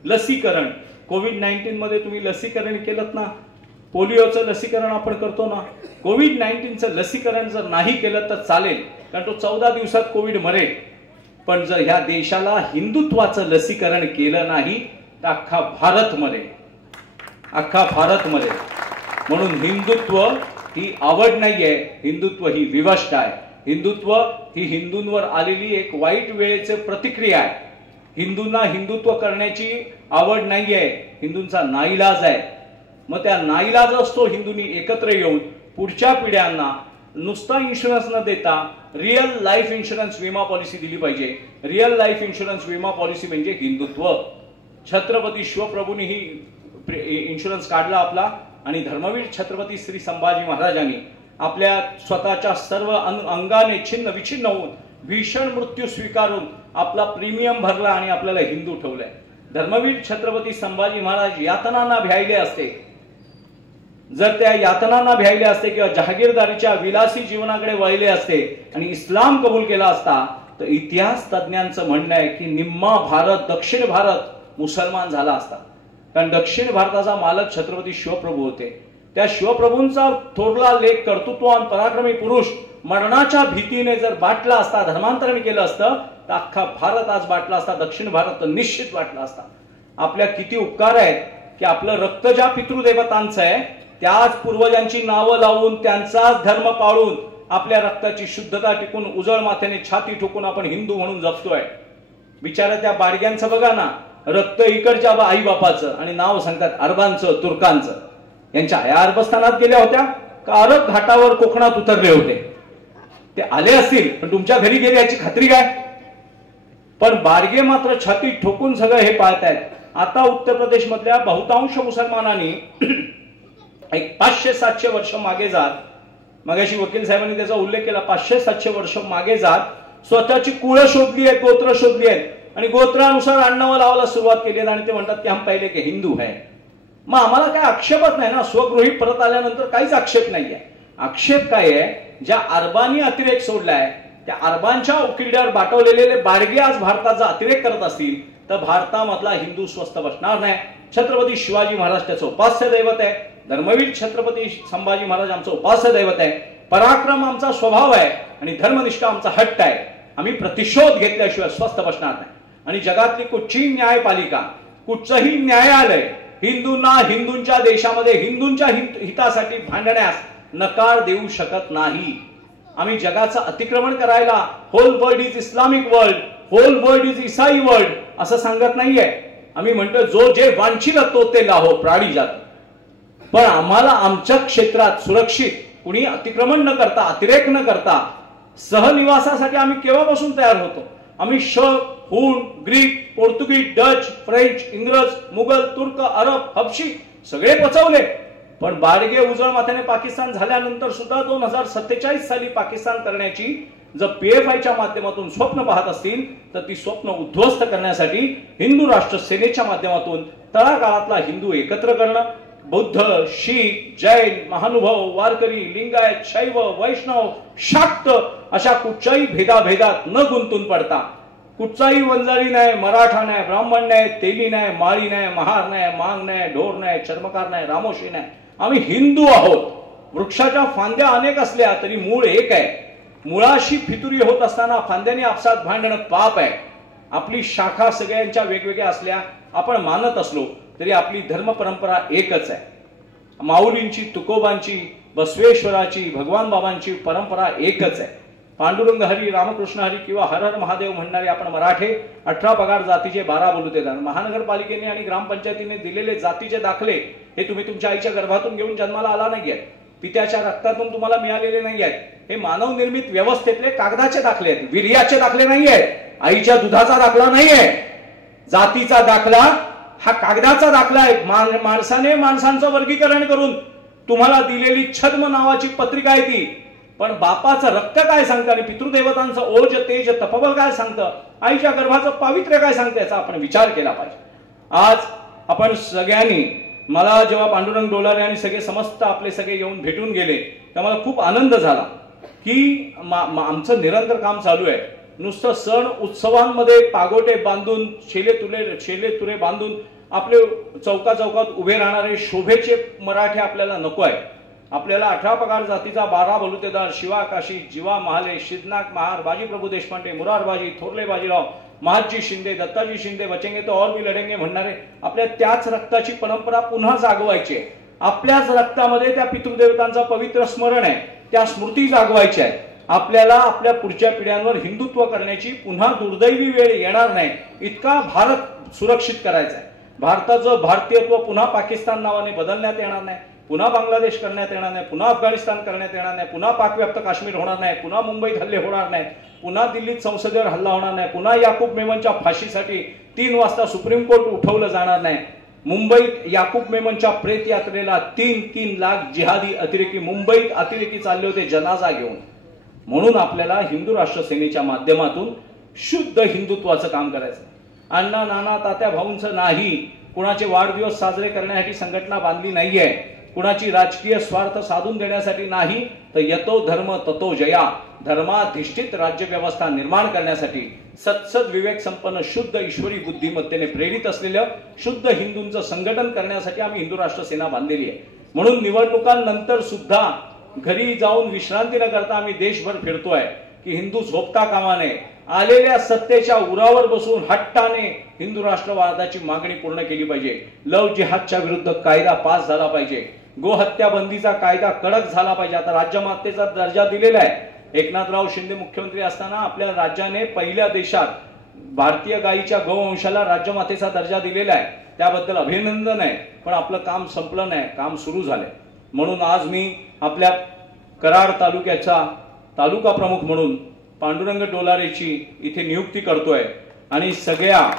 लसीकरण कोविड-19 मध्ये तुम्ही लसीकरण केलं ना, पोलिओचं लसीकरण आपण करतो ना, कोविड-19चं लसीकरण जर नाही केलं तर चालेल, कारण तो 14 दिवसात कोविड मरेल. पण जर ह्या देशाला हिंदुत्वाचं लसीकरण केलं नाही तर अख्खा भारत मरेल, अख्खा भारत मरेल. म्हणून हिंदुत्व ही आवड नाहीये, हिंदुत्व ही विवशता आहे. हिंदुत्व ही हिंदूंवर आलेली एक वाईट वेळेची प्रतिक्रिया आहे. हिंदूंना हिंदुत्व करण्याची आवड नाहीये, हिंदूंचा नाईलाज आहे. मग त्या नाईलाज असतो हिंदूंनी एकत्र येऊन पुढच्या पिढ्यांना नुसता इन्शुरन्स न देता रिअल लाईफ इन्शुरन्स विमा पॉलिसी दिली पाहिजे. रिअल लाईफ इन्शुरन्स विमा पॉलिसी म्हणजे हिंदुत्व. छत्रपती शिवप्रभूंनी ही इन्शुरन्स काढला आपला, आणि धर्मवीर छत्रपती श्री संभाजी महाराजांनी आपल्या स्वतःच्या सर्व अंगाने छिन्न विछिन्न होऊन भीषण मृत्यू स्वीकारून आपला प्रीमियम भरला आणि आपल्याला हिंदू ठेवलाय. धर्मवीर छत्रपती संभाजी महाराज यातनांना भ्यायले असते, जर त्या यातनांना भ्यायले असते किंवा जहागीरदारीच्या विलासी जीवनाकडे वळले असते आणि इस्लाम कबूल केला असता, तर इतिहास तज्ञांचं म्हणणं आहे की निम्मा भारत, दक्षिण भारत मुसलमान झाला असता. कारण दक्षिण भारताचा मालक छत्रपती शिवप्रभू होते. त्या शिवप्रभूंचा थोरला लेख, कर्तृत्ववान पराक्रमी पुरुष मरणाच्या भीतीने जर बाटला असता, धर्मांतरण केलं असतं, तर अख्खा भारत आज बाटला असता, दक्षिण भारत निश्चित बाटला असता. आपल्या किती उपकार आहेत की आपलं रक्त ज्या पितृदेवतांचं आहे त्याच पूर्वजांची नावं लावून त्यांचाच धर्म पाळून आपल्या रक्ताची शुद्धता टिकून उजळ माथ्याने छाती ठोकून आपण हिंदू म्हणून जगतोय. बिचारा त्या बाडग्यांचं बघा ना, रक्त इकडच्या आई बापाचं आणि नाव सांगतात अरबांचं तुर्कांचं. यांच्या आया अरबस्थानात गेल्या होत्या का अरब घाटावर कोकणात उतरले होते? ते आले असतील पण तुमच्या घरी गेले याची खात्री काय? पण बाडगे मात्र छाती ठोकून सगळं हे पाळतायत. आता उत्तर प्रदेश मधल्या बहुतांश मुसलमानांनी एक 500-700 वर्ष मागे जात, मगाशी वकील साहेबांनी त्याचा उल्लेख केला, 500-700 वर्ष मागे जात स्वतःची कुळं शोधली आहेत, गोत्र शोधली आहेत आणि गोत्रानुसार आडनावं लावायला सुरुवात केली आहे आणि ते म्हणतात की हम पहिले के हिंदू है. मग आम्हाला काय आक्षेपच नाही ना, स्वगृही परत आल्यानंतर काहीच आक्षेप नाहीये. आक्षेप काय आहे, ज्या अरबांनी अतिरेक सोडलाय त्या अरबांच्या उकिरड्यावर बाटवलेले बाडगे आज भारताचा अतिरेक करत असतील तर भारतामधला हिंदू स्वस्थ बसणार नाही. छत्रपती शिवाजी महाराज त्याचं उपास्य दैवत आहे, धर्मवीर छत्रपती संभाजी महाराज आमचं उपास्य दैवत आहे, पराक्रम आमचा स्वभाव आहे आणि धर्मनिष्ठा आमचा हट्ट आहे. आम्ही प्रतिशोध घेतल्याशिवाय स्वस्थ बसणार नाही. आणि जगातली कुठची न्यायपालिका, कुठचंही न्यायालय हिंदूंना हिंदूंच्या देशामध्ये हिंदूंच्या हितासाठी भांडण्यास नकार देऊ शकत नाही. आम्ही जगाचं अतिक्रमण करायला whole world is Islamic world, whole world is इसाई वर्ल्ड असं सांगत नाहीये. आम्ही म्हणतो जो जे वांछिल तो ते लाहो प्राणी जात. पण आम्हाला आमच्या क्षेत्रात सुरक्षित कुणी अतिक्रमण न करता, अतिरेक न करता सहनिवासासाठी आम्ही केव्हापासून तयार होतो. आम्ही शक, हूण, ग्रीक, पोर्तुगीज, डच, फ्रेंच, इंग्रज, मुघल, तुर्क, अरब, हबशी सगळे पचवले. पण बाडगे उजळ माथ्याने पाकिस्तान झाल्यानंतर सुद्धा 2047 साली पाकिस्तान करण्याची जर PFIच्या माध्यमातून स्वप्न पाहत असतील तर ती स्वप्न उद्ध्वस्त करण्यासाठी हिंदू राष्ट्र सेनेच्या माध्यमातून तळागाळातला हिंदू एकत्र करणं, बौद्ध, शीख, जैन, महानुभाव, वारकरी, लिंगायत, शैव, वैष्णव, शाक्त अशा कुठच्याही भेदाभेदात न गुंतून पडता, कुठचाही वंजारी नाही, मराठा नाही, ब्राह्मण नाही, तेली नाही, माळी नाही, महार नाही, मांग नाही, ढोर नाही, चर्मकार नाही, रामोशी नाही, आम्ही हिंदू आहोत. वृक्षाच्या फांद्या अनेक असल्या तरी मूळ एक आहे. मुळाशी फितुरी होत असताना फांद्याने आपसात भांडणं पाप आहे. आपली शाखा सगळ्यांच्या वेगवेगळ्या असल्या, आपण मानत असलो तरी आपली धर्म परंपरा एकच आहे. माऊलींची, तुकोबांची, बसवेश्वराची, भगवान बाबांची परंपरा एकच आहे. पांडुरंग हरी, रामकृष्ण हरी किंवा हर हर महादेव म्हणणारे आपण मराठे 18 पगार जातीचे 12 बलुतेदार. महानगरपालिकेने आणि ग्रामपंचायतीने दिलेले जातीचे दाखले हे तुम्ही तुमच्या आईच्या गर्भातून घेऊन जन्माला आला नाहीये, पित्याच्या रक्तातून तुम्हाला मिळालेले नाही आहेत. हे मानव निर्मित व्यवस्थेतले कागदाचे दाखले आहेत, वीर्याचे दाखले नाही आहेत, आईच्या दुधाचा दाखला नाहीये. जातीचा दाखला हा कागदाचा दाखला आहे. माणसाने माणसांचं वर्गीकरण करून तुम्हाला दिलेली छद्म नावाची पत्रिका आहे ती. पण बापाचं रक्त काय सांगतं आणि पितृदेवतांचं ओज, तेज, तपबल काय सांगतं, आईच्या गर्भाचं पावित्र्य काय सांगतं याचा आपण विचार केला पाहिजे. आज आपण सगळ्यांनी, मला जेव्हा पांडुरंग डोलारे आणि सगळे समस्त आपले सगळे येऊन भेटून गेले तेव्हा मला खूप आनंद झाला की आमचं निरंतर काम चालू आहे. नुसतं सण उत्सवांमध्ये पागोटे बांधून, शेले तुरे बांधून आपले चौकात उभे राहणारे शोभेचे मराठे आपल्याला नको आहे. आपल्याला 18 पगार जातीचा 12 बलुतेदार, शिवा काशी, जीवा महाले, शिदनाक महार, बाजी प्रभू देशपांडे, मुरारबाजी, थोरले बाजीराव, महाजी शिंदे, दत्ताजी शिंदे, बचेंगे तो और भी लढेंगे म्हणणारे आपल्या त्याच रक्ताची परंपरा पुन्हा जागवायची आहे. आपल्याच रक्तामध्ये त्या पितृदेवतांचं पवित्र स्मरण आहे, त्या स्मृती जागवायच्या आहेत. आपल्याला आपल्या पुढच्या पिढ्यांवर हिंदुत्व करण्याची पुन्हा दुर्दैवी वेळ येणार नाही इतका भारत सुरक्षित करायचा आहे. भारताचं भारतीयत्व पुन्हा पाकिस्तान नावाने बदलण्यात येणार नाही, पुन्हा बांगलादेश करण्यात येणार नाही, पुन्हा अफगाणिस्तान करण्यात येणार नाही, पुन्हा पाकव्याप्त काश्मीर होणार नाही, पुन्हा मुंबईत हल्ले होणार नाही, पुन्हा दिल्लीत संसदेवर हल्ला होणार नाही, पुन्हा याकूब मेमनच्या फाशीसाठी 3 वाजता सुप्रीम कोर्ट उठवलं जाणार नाही. मुंबईत याकूब मेमनच्या प्रेत यात्रेला 3 लाख जिहादी अतिरेकी मुंबईत अतिरेकी चालले होते जनाजा घेऊन. म्हणून आपल्याला हिंदू राष्ट्र सेनेच्या माध्यमातून शुद्ध हिंदुत्वाचं काम करायचं. अण्णा, नाना, तात्या, भाऊंचं नाही, कुणाचे वाढदिवस साजरे करण्यासाठी संघटना बांधली नाहीये, कुणाची राजकीय स्वार्थ साधून देण्यासाठी नाही, तर यतो धर्म ततो जया, धर्माधिष्ठित राज्य व्यवस्था निर्माण करण्यासाठी सत्सद विवेक संपन्न शुद्ध ईश्वरी बुद्धिमत्तेने प्रेरित असलेलं शुद्ध हिंदूंचं संघटन करण्यासाठी आम्ही हिंदू राष्ट्र सेना बांधलेली आहे. म्हणून निवडणुकांनंतर सुद्धा घरी जाऊन विश्रांती न करता आम्ही देशभर फिरतोय की हिंदू झोपता कामा नये. आलेल्या सत्तेच्या उरावर बसून हट्टाने हिंदू राष्ट्रवादाची मागणी पूर्ण केली पाहिजे. लव जिहादच्या विरुद्ध कायदा पास झाला पाहिजे. गोहत्या बंदीचा कायदा कडक झाला पाहिजे. आता राज्यमातेचा दर्जा दिलेला आहे. एकनाथराव शिंदे मुख्यमंत्री असताना आपल्या राज्याने पहिल्या देशात भारतीय गायीच्या गोवंशाला राज्यमातेचा दर्जा दिलेला आहे. त्याबद्दल अभिनंदन आहे. पण आपलं काम संपलं नाही, काम सुरू झालंय. म्हणून आज मी आपल्या कराड तालुक्याचा तालुका प्रमुख म्हणून पांडुरंग डोलारेची इथे नियुक्ती करतोय. आणि सगळ्या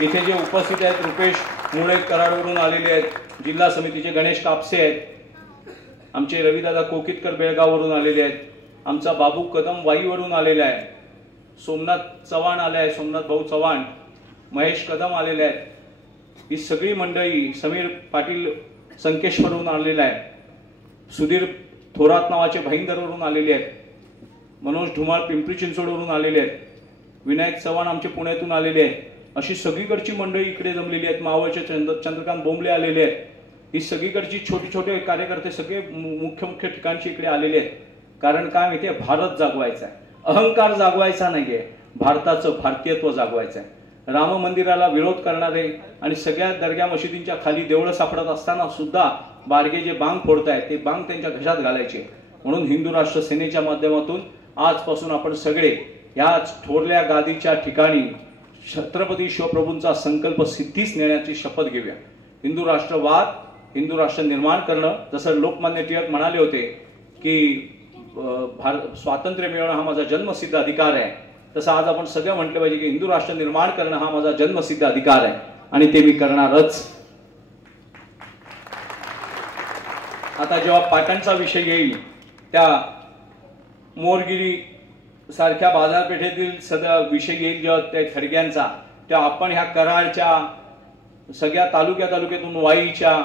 इथे जे उपस्थित आहेत, रुपेश मुळे कराडवरून आलेले आहेत, जिल्हा समितीचे गणेश कापसे आहेत, आमचे रविदादा कोकितकर बेळगाववरून आलेले आहेत, आमचा बाबू कदम वाईवरून आलेला आहे, सोमनाथ चव्हाण आले आहे, सोमनाथ भाऊ चव्हाण, महेश कदम आलेले आहेत. ही सगळी मंडळी, समीर पाटील संकेश्वरवरून आलेला आहे, सुधीर थोरात नावाचे भाईंदरवरून आलेले आहेत, मनोज धुमाळ पिंपरी चिंचवडवरून आलेले आहेत, विनायक चव्हाण आमचे पुण्यातून आलेले आहेत. अशी सगळीकडची मंडळी इकडे जमलेली आहेत. मावळचे चंद्रकांत बोंबले आलेले आहेत. ही सगळीकडची छोटे छोटे कार्यकर्ते सगळे मुख्य मुख्य ठिकाणची इकडे आलेले आहेत. कारण काय माहितीये, भारत जागवायचा आहे, अहंकार जागवायचा नाहीये, भारताचं भारतीयत्व जागवायचं आहे. राम मंदिराला विरोध करणारे आणि सगळ्या दर्ग्या मशिदींच्या खाली देवळं सापडत असताना सुद्धा बारगे जे बांग फोडतायत ते बांग त्यांच्या घशात घालायचे. म्हणून हिंदू राष्ट्र सेनेच्या माध्यमातून आजपासून आपण सगळे या थोरल्या गादीच्या ठिकाणी छत्रपती शिवप्रभूंचा संकल्प सिद्धीस नेण्याची शपथ घेऊया. हिंदू राष्ट्रवाद, हिंदू राष्ट्र निर्माण करणं, जसं लोकमान्य टिळक म्हणाले होते की स्वातंत्र्य मिळवणं हा माझा जन्मसिद्ध अधिकार आहे, तसं आज आपण सगळं म्हटलं पाहिजे की हिंदू राष्ट्र निर्माण करणं हा माझा जन्मसिद्ध अधिकार आहे आणि ते मी करणारच. आता जेव्हा पाटणचा विषय येईल, त्या मोरगिरी सारख्या बाजारपेठेतील सगळा विषय येईल, जेव्हा त्या खडग्यांचा, तेव्हा आपण ह्या कराडच्या सगळ्या तालुक्यातून, वाईच्या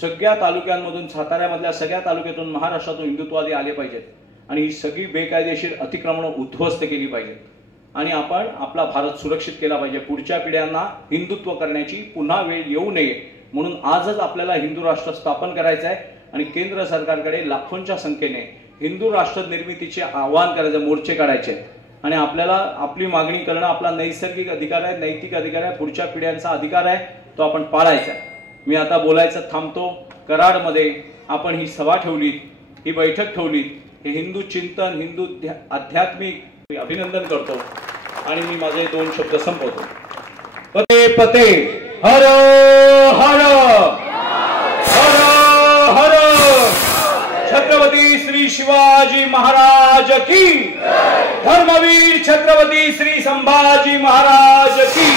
सगळ्या तालुक्यांमधून, साताऱ्यामधल्या सगळ्या तालुक्यातून, महाराष्ट्रातून हिंदुत्ववादी आले पाहिजेत आणि ही सगळी बेकायदेशीर अतिक्रमणं उद्ध्वस्त केली पाहिजेत आणि आपण आपला भारत सुरक्षित केला पाहिजे. पुढच्या पिढ्यांना हिंदुत्व करण्याची पुन्हा वेळ येऊ नये म्हणून आजच आपल्याला हिंदू राष्ट्र स्थापन करायचं आहे आणि केंद्र सरकारकडे लाखोंच्या संख्येने हिंदू राष्ट्र निर्मितीचे आवाहन करायचं, मोर्चे काढायचे आणि आपल्याला आपली मागणी करणं आपला नैसर्गिक अधिकार आहे, नैतिक अधिकार आहे, पुढच्या पिढ्यांचा अधिकार आहे, तो आपण पाळायचा. मी आता बोलायचं थांबतो. कराडमध्ये आपण ही सभा ठेवली, ही बैठक ठेवली, हे हिंदू चिंतन, हिंदू आध्यात्मिक मी अभिनंदन करतो आणि मी माझे 2 शब्द संपवतो. पते पते हर हर हर हर छत्रपती श्री शिवाजी महाराज की, धर्मवीर छत्रपती श्री संभाजी महाराज की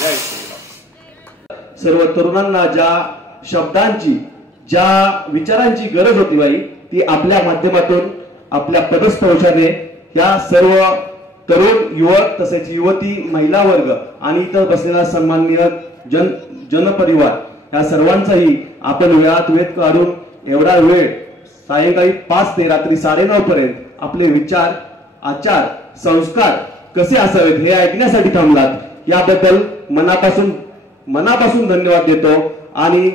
जय. सर्व तरुणांना ज्या शब्दांची, ज्या विचारांची गरज होती बाई, ती आपल्या माध्यमातून, आपल्या पदस्थानाने या सर्व तरुण युवक तसेच युवती, महिला वर्ग आणि इतर बसलेला सन्माननीय जनपरिवार या सर्वांचाही आपण वेळात वेळ काढून एवढा वेळ सायंकाळी 5 ते रात्री 9:30 पर्यंत आपले विचार, आचार, संस्कार कसे असावेत हे ऐकण्यासाठी थांबलात. याबद्दल मनापासून धन्यवाद देतो आणि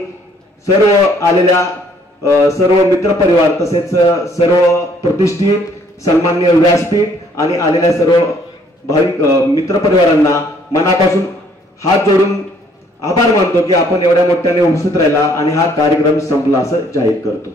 सर्व आलेल्या सर्व मित्रपरिवार तसेच सर्व प्रतिष्ठित सन्माननीय व्यासपीठ आणि आलेल्या सर्व भाविक मित्रपरिवारांना मनापासून हात जोडून आभार मानतो की आपण एवढ्या मोठ्याने उपस्थित राहिला आणि हा कार्यक्रम संपला असं जाहीर करतो.